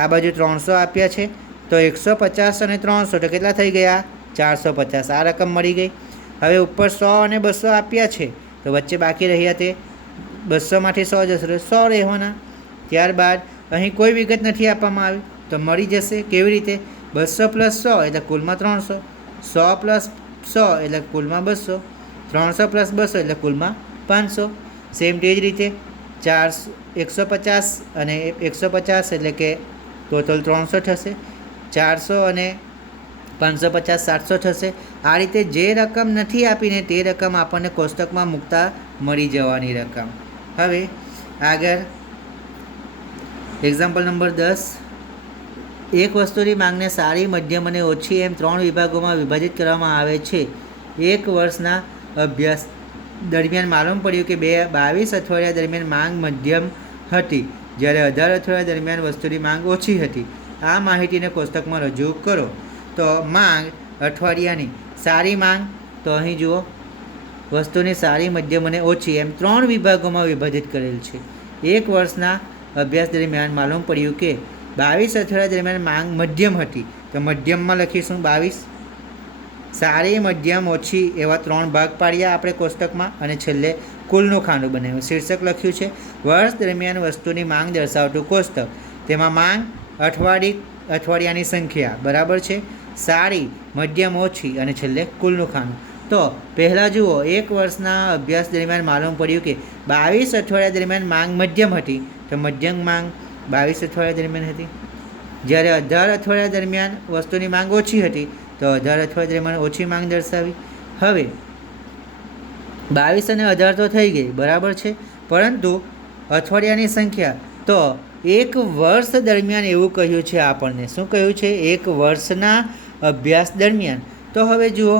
આ બાજુ 300 આપ્યા છે તો 150 અને 300 તો કેટલા થઈ ગયા 450. આ રકમ મળી ગઈ. હવે ઉપર 100 અને 200 આપ્યા છે તો વચ્ચે બાકી રહ્યા તે 200માંથી 100 જશે 100 રહેવાના. ત્યારબાદ અહીં કોઈ વિગત નથી આપવામાં આવી તો મળી જશે. કેવી રીતે 200 + 100 એટલે કુલમાં 300, 100 + 100 એટલે કુલમાં 200, 300 + 200 એટલે કુલમાં 500. સેમ તે જ રીતે 150 અને 150 એટલે કે ટોટલ 300 થશે. 400 અને 550 700 થશે. આ રીતે જે રકમ નથી આપીને તે રકમ આપણને કોષ્ટકમાં મૂકતા મળી જવાની રકમ. હવે આગળ એક્ઝામ્પલ નંબર 10. એક વસ્તુની માંગને સારી, મધ્યમ અને ઓછી એમ 3 વિભાગોમાં વિભાજિત કરવામાં આવે છે. એક વર્ષના અભ્યાસ દરમિયાન માલુમ પડ્યું કે 22 અઠવાડિયા દરમિયાન માંગ મધ્યમ હતી. જ્યારે 18 અઠવાડિયા દરમિયાન વસ્તુની માંગ ઓછી હતી. આ માહિતીને કોષ્ટકમાં રજૂ કરો. તો માંગ અઠવાડિયાની, સારી માંગ, તો અહીં જુઓ વસ્તુની સારી, મધ્યમ અને ઓછી એમ 3 વિભાગોમાં વિભાજિત કરેલ છે. એક વર્ષના અભ્યાસ દરમિયાન માલુમ પડ્યું કે 22 અઠવાડિયા દરમિયાન માંગ મધ્યમ હતી, તો મધ્યમમાં લખીશું 22. સારી, મધ્યમ, ઓછી એવા 3 ભાગ પાડ્યા આપણે કોષ્ટકમાં અને છેલ્લે કુલનું ખાનું બનાવ્યું. શીર્ષક લખ્યું છે વર્ષ દરમિયાન વસ્તુની માંગ દર્શાવતું કોષ્ટક. તેમાં માંગ, અઠવાડિયાની સંખ્યા બરાબર છે, સારી, મધ્યમ, ઓછી અને છેલ્લે કુલનું ખાનું. તો પહેલાં જુઓ, એક વર્ષના અભ્યાસ દરમિયાન માલુમ પડ્યું કે 22 અઠવાડિયા દરમિયાન માંગ મધ્યમ હતી, તો મધ્યમ માંગ 22 અઠવાડિયા દરમિયાન હતી. જ્યારે 18 અઠવાડિયા દરમિયાન વસ્તુની માંગ ઓછી હતી, તો 18 અઠવાડિયા દરમિયાન ઓછી માંગ દર્શાવી. હવે 22 અને 18 તો થઈ ગઈ બરાબર છે, પરંતુ અઠવાડિયાની સંખ્યા, તો એક વર્ષ દરમિયાન એવું કહ્યું છે આપણને. શું કહ્યું છે? એક વર્ષના અભ્યાસ દરમિયાન. તો હવે જુઓ,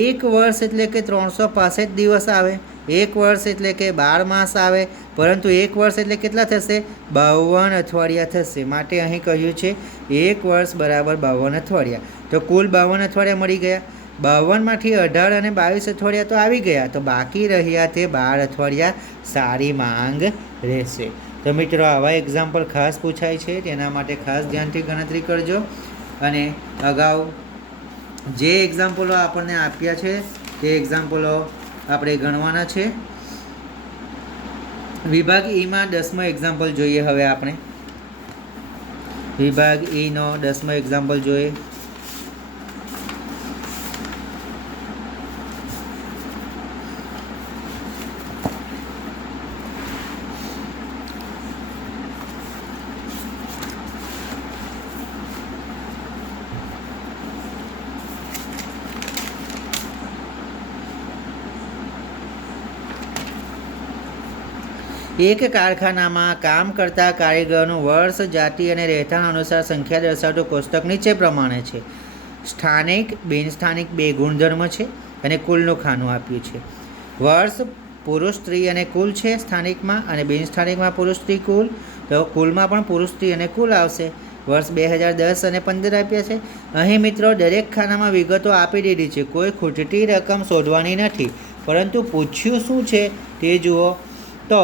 એક વર્ષ એટલે કે 365 દિવસ આવે, એક વર્ષ એટલે કે 12 માસ આવે, પરંતુ એક વર્ષ એટલે કેટલા થશે? 52 અઠવાડિયા થશે. માટે અહીં કહ્યું છે એક વર્ષ બરાબર 52 અઠવાડિયા. તો કુલ 52 અઠવાડિયા મળી ગયા. 52માંથી 18 અને 22 અઠવાડિયા તો આવી ગયા, તો બાકી રહ્યા તે 12 અઠવાડિયા સારી માંગ રહેશે. તો મિત્રો, આવા એક્ઝામ્પલ ખાસ પૂછાય છે, તેના માટે ખાસ ધ્યાનથી ગણતરી કરજો. અને અગાઉ જે એક્ઝામ્પલો આપણને આપ્યા છે તે એક્ઝામ્પલો આપણે ગણવાના છે. વિભાગ ઈમાં 10મો એક્ઝામ્પલ જોઈએ. હવે આપણે વિભાગ ઈનો 10મો એક્ઝામ્પલ જોઈએ. એક કારખાનામાં કામ કરતા કારીગરોનું વર્ષ, જાતિ અને રહેઠાણ અનુસાર સંખ્યા દર્શાવતું કોષ્ટક નીચે પ્રમાણે છે. સ્થાનિક, બિનસ્થાનિક 2 ગુણધર્મ છે અને કુલનું ખાનું આપ્યું છે. વર્ષ પુરુષ, સ્ત્રી અને કુલ છે સ્થાનિકમાં, અને બિનસ્થાનિકમાં પુરુષ, સ્ત્રી, કુલ. તો કુલમાં પણ પુરુષ, સ્ત્રી અને કુલ આવશે. વર્ષ 2010 અને 15 આપ્યા છે. અહીં મિત્રો દરેક ખાનામાં વિગતો આપી દીધી છે, કોઈ ખૂટતી રકમ શોધવાની નથી, પરંતુ પૂછ્યું શું છે તે જુઓ. તો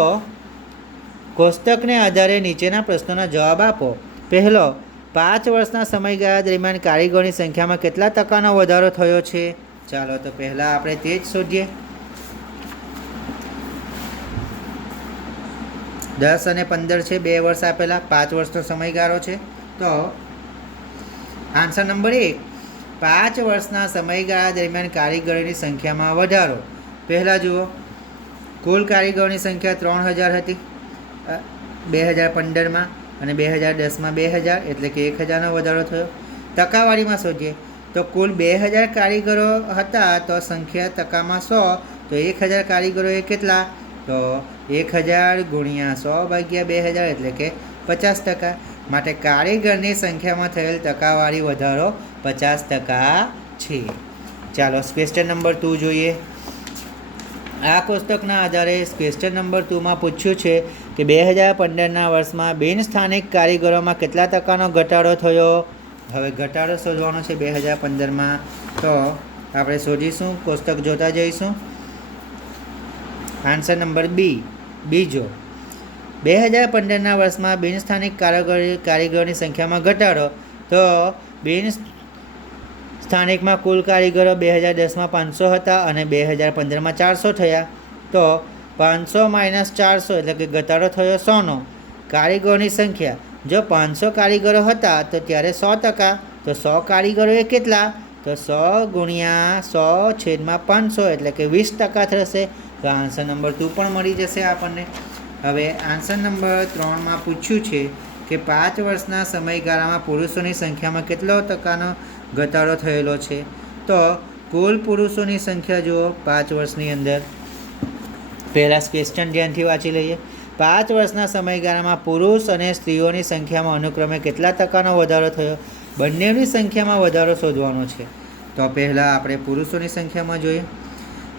કોષ્ટકને આધારે નીચેના પ્રશ્નોના જવાબ આપો. પહેલો, 5 વર્ષના સમયગાળા દરમિયાન કારીગરોની સંખ્યામાં કેટલા ટકાનો વધારો થયો છે? ચાલો તો પહેલાં આપણે તે જ શોધીએ. 10 અને 15 છે, 2 વર્ષ આપેલા, 5 વર્ષનો સમયગાળો છે. તો આન્સર નંબર 1, 5 વર્ષના સમયગાળા દરમિયાન કારીગરોની સંખ્યામાં વધારો. પહેલાં જુઓ, કુલ કારીગરોની સંખ્યા 3000 હતી 2015માં, અને 2010માં 2000, એટલે કે 1000નો વધારો થયો. ટકાવારીમાં શોધીએ તો કુલ 2000 કારીગરો હતા, તો સંખ્યા ટકામાં 100, તો 1000 કારીગરો એ કેટલા? તો 1000 ગુણ્યા 100 ભાગ્યા 2000, એટલે કે 50%. માટે કારીગરની સંખ્યામાં થયેલ ટકાવારી વધારો 50% છે. ચાલો ક્વેશ્ચન નંબર 2 જોઈએ. આ કોષ્ટકના આધારે ક્વેશ્ચન નંબર 2માં પૂછ્યું છે કે 2015ના વર્ષમાં બિનસ્થાનિક કારીગરોમાં કેટલા ટકાનો ઘટાડો થયો? હવે ઘટાડો શોધવાનો છે 2015માં, તો આપણે શોધીશું, કોષ્ટક જોતા જઈશું. આન્સર નંબર બી, બીજો. 2015ના વર્ષમાં બિનસ્થાનિક કારીગરોની સંખ્યામાં ઘટાડો. તો સ્થાનિકમાં કુલ કારીગરો 2010માં 500 હતા અને 2015માં 400 થયા. તો 500 માઇનસ 400 એટલે કે ઘટાડો થયો 100નો. કારીગરોની સંખ્યા, જો 500 કારીગરો હતા તો ત્યારે 100%, તો 100 કારીગરો એ કેટલા? તો 100 ગુણ્યા 100 છેદમાં 500, એટલે કે 20% થશે. તો આન્સર નંબર 2 પણ મળી જશે આપણને. હવે આન્સર નંબર 3માં પૂછ્યું છે કે 5 વર્ષના સમયગાળામાં પુરુષોની સંખ્યામાં કેટલો ટકાનો ઘટાડો થયેલો છે? તો કુલ પુરુષોની સંખ્યા જુઓ 5 વર્ષની અંદર. પહેલાં ક્વેશ્ચન ધ્યાનથી વાંચી લઈએ. 5 વર્ષના સમયગાળામાં પુરુષ અને સ્ત્રીઓની સંખ્યામાં અનુક્રમે કેટલા ટકાનો વધારો થયો? બંનેની સંખ્યામાં વધારો શોધવાનો છે. તો પહેલાં આપણે પુરુષોની સંખ્યામાં જોઈએ.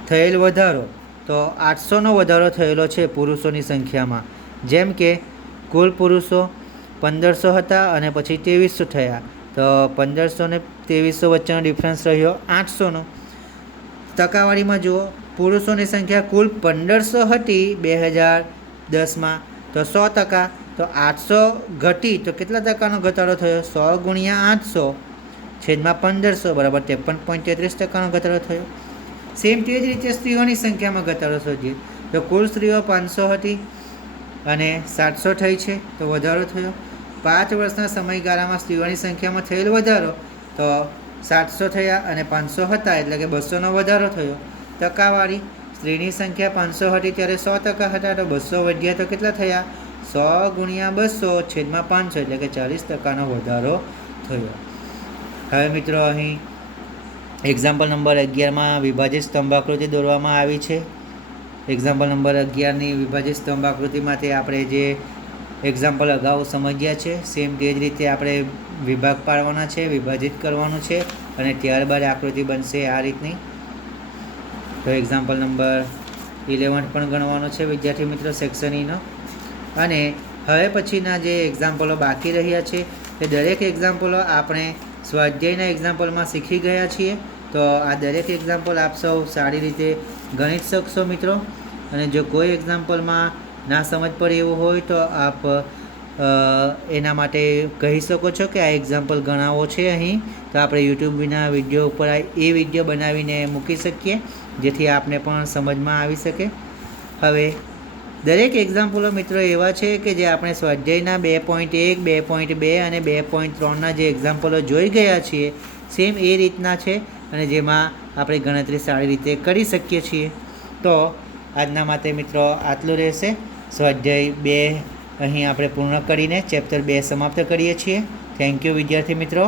થયેલ વધારો, તો 800નો વધારો થયેલો છે પુરુષોની સંખ્યામાં. જેમ કે કુલ પુરુષો 1500 હતા અને પછી 2300 થયા, તો 1500 ને 2300 વચ્ચેનો ડિફરન્સ રહ્યો 800નો. ટકાવારીમાં જુઓ, પુરુષોની સંખ્યા કુલ 1500 હતી 2010માં, તો 100%, તો 800 ઘટી તો કેટલા ટકાનો ઘટાડો થયો? 100 ગુણ્યા 800 છેદમાં 1500 બરાબર 53.33% ઘટાડો થયો. સેમ તે જ રીતે સ્ત્રીઓની સંખ્યામાં ઘટાડો થયો, તો કુલ સ્ત્રીઓ 500 હતી અને 700 થઈ છે, તો વધારો થયો. 5 વર્ષના સમયગાળામાં સ્ત્રીઓની સંખ્યામાં થયેલો વધારો તો 700 થયા અને 500 હતા, એટલે કે 200નો વધારો થયો. ટકાવારી, સ્ત્રીની સંખ્યા 500 હતી ત્યારે 100% હતા, તો 200 વધ્યા તો કેટલા થયા? 100 ગુણ્યા 200 છેદમાં 500, એટલે કે 40%નો વધારો થયો. હવે મિત્રો અહીં એક્ઝામ્પલ નંબર 11માં વિભાજિત સ્તંભાકૃતિ દોરવામાં આવી છે. એક્ઝામ્પલ નંબર 11ની વિભાજિત સ્તંભાકૃતિ માટે આપણે જે એક્ઝામ્પલ અગાઉ સમજ્યા છે, સેમ તે જ રીતે આપણે વિભાગ પાડવાના છે, વિભાજિત કરવાનું છે અને ત્યારબાદ આકૃતિ બનશે આ રીતની. તો એક્ઝામ્પલ નંબર 11 પણ ગણવાનો છે વિદ્યાર્થી મિત્રો, સેક્શન ઈનો. અને હવે પછીના જે એક્ઝામ્પલો બાકી રહ્યા છે એ દરેક એક્ઝામ્પલો આપણે સ્વાધ્યાયના એક્ઝામ્પલમાં શીખી ગયા છીએ. તો આ દરેક એક્ઝામ્પલ આપ સૌ સારી રીતે ગણી શકશો મિત્રો. અને જો કોઈ એક્ઝામ્પલમાં ના સમજ પડે એવું હોય તો આપ એના માટે કહી શકો છો કે આ એક્ઝામ્પલ ગણાવો છે અહીં, તો આપણે યુટ્યુબના વિડીયો ઉપર એ વિડીયો બનાવીને મૂકી શકીએ, જેથી આપને પણ સમજમાં આવી શકે. હવે દરેક એક્ઝામ્પલો મિત્રો એવા છે કે જે આપણે સ્વાધ્યાયના 2.1, 2.2 અને 2.3ના જે એક્ઝામ્પલો જોઈ ગયા છીએ સેમ એ રીતના છે અને જેમાં આપણે ગણતરી સારી રીતે કરી શકીએ છીએ. તો આજના માટે મિત્રો આટલું રહેશે. સ્વાધ્યાય 2 અહીં આપણે પૂર્ણ કરીને ચેપ્ટર 2 સમાપ્ત કરીએ છીએ. થેન્ક યુ વિદ્યાર્થી મિત્રો.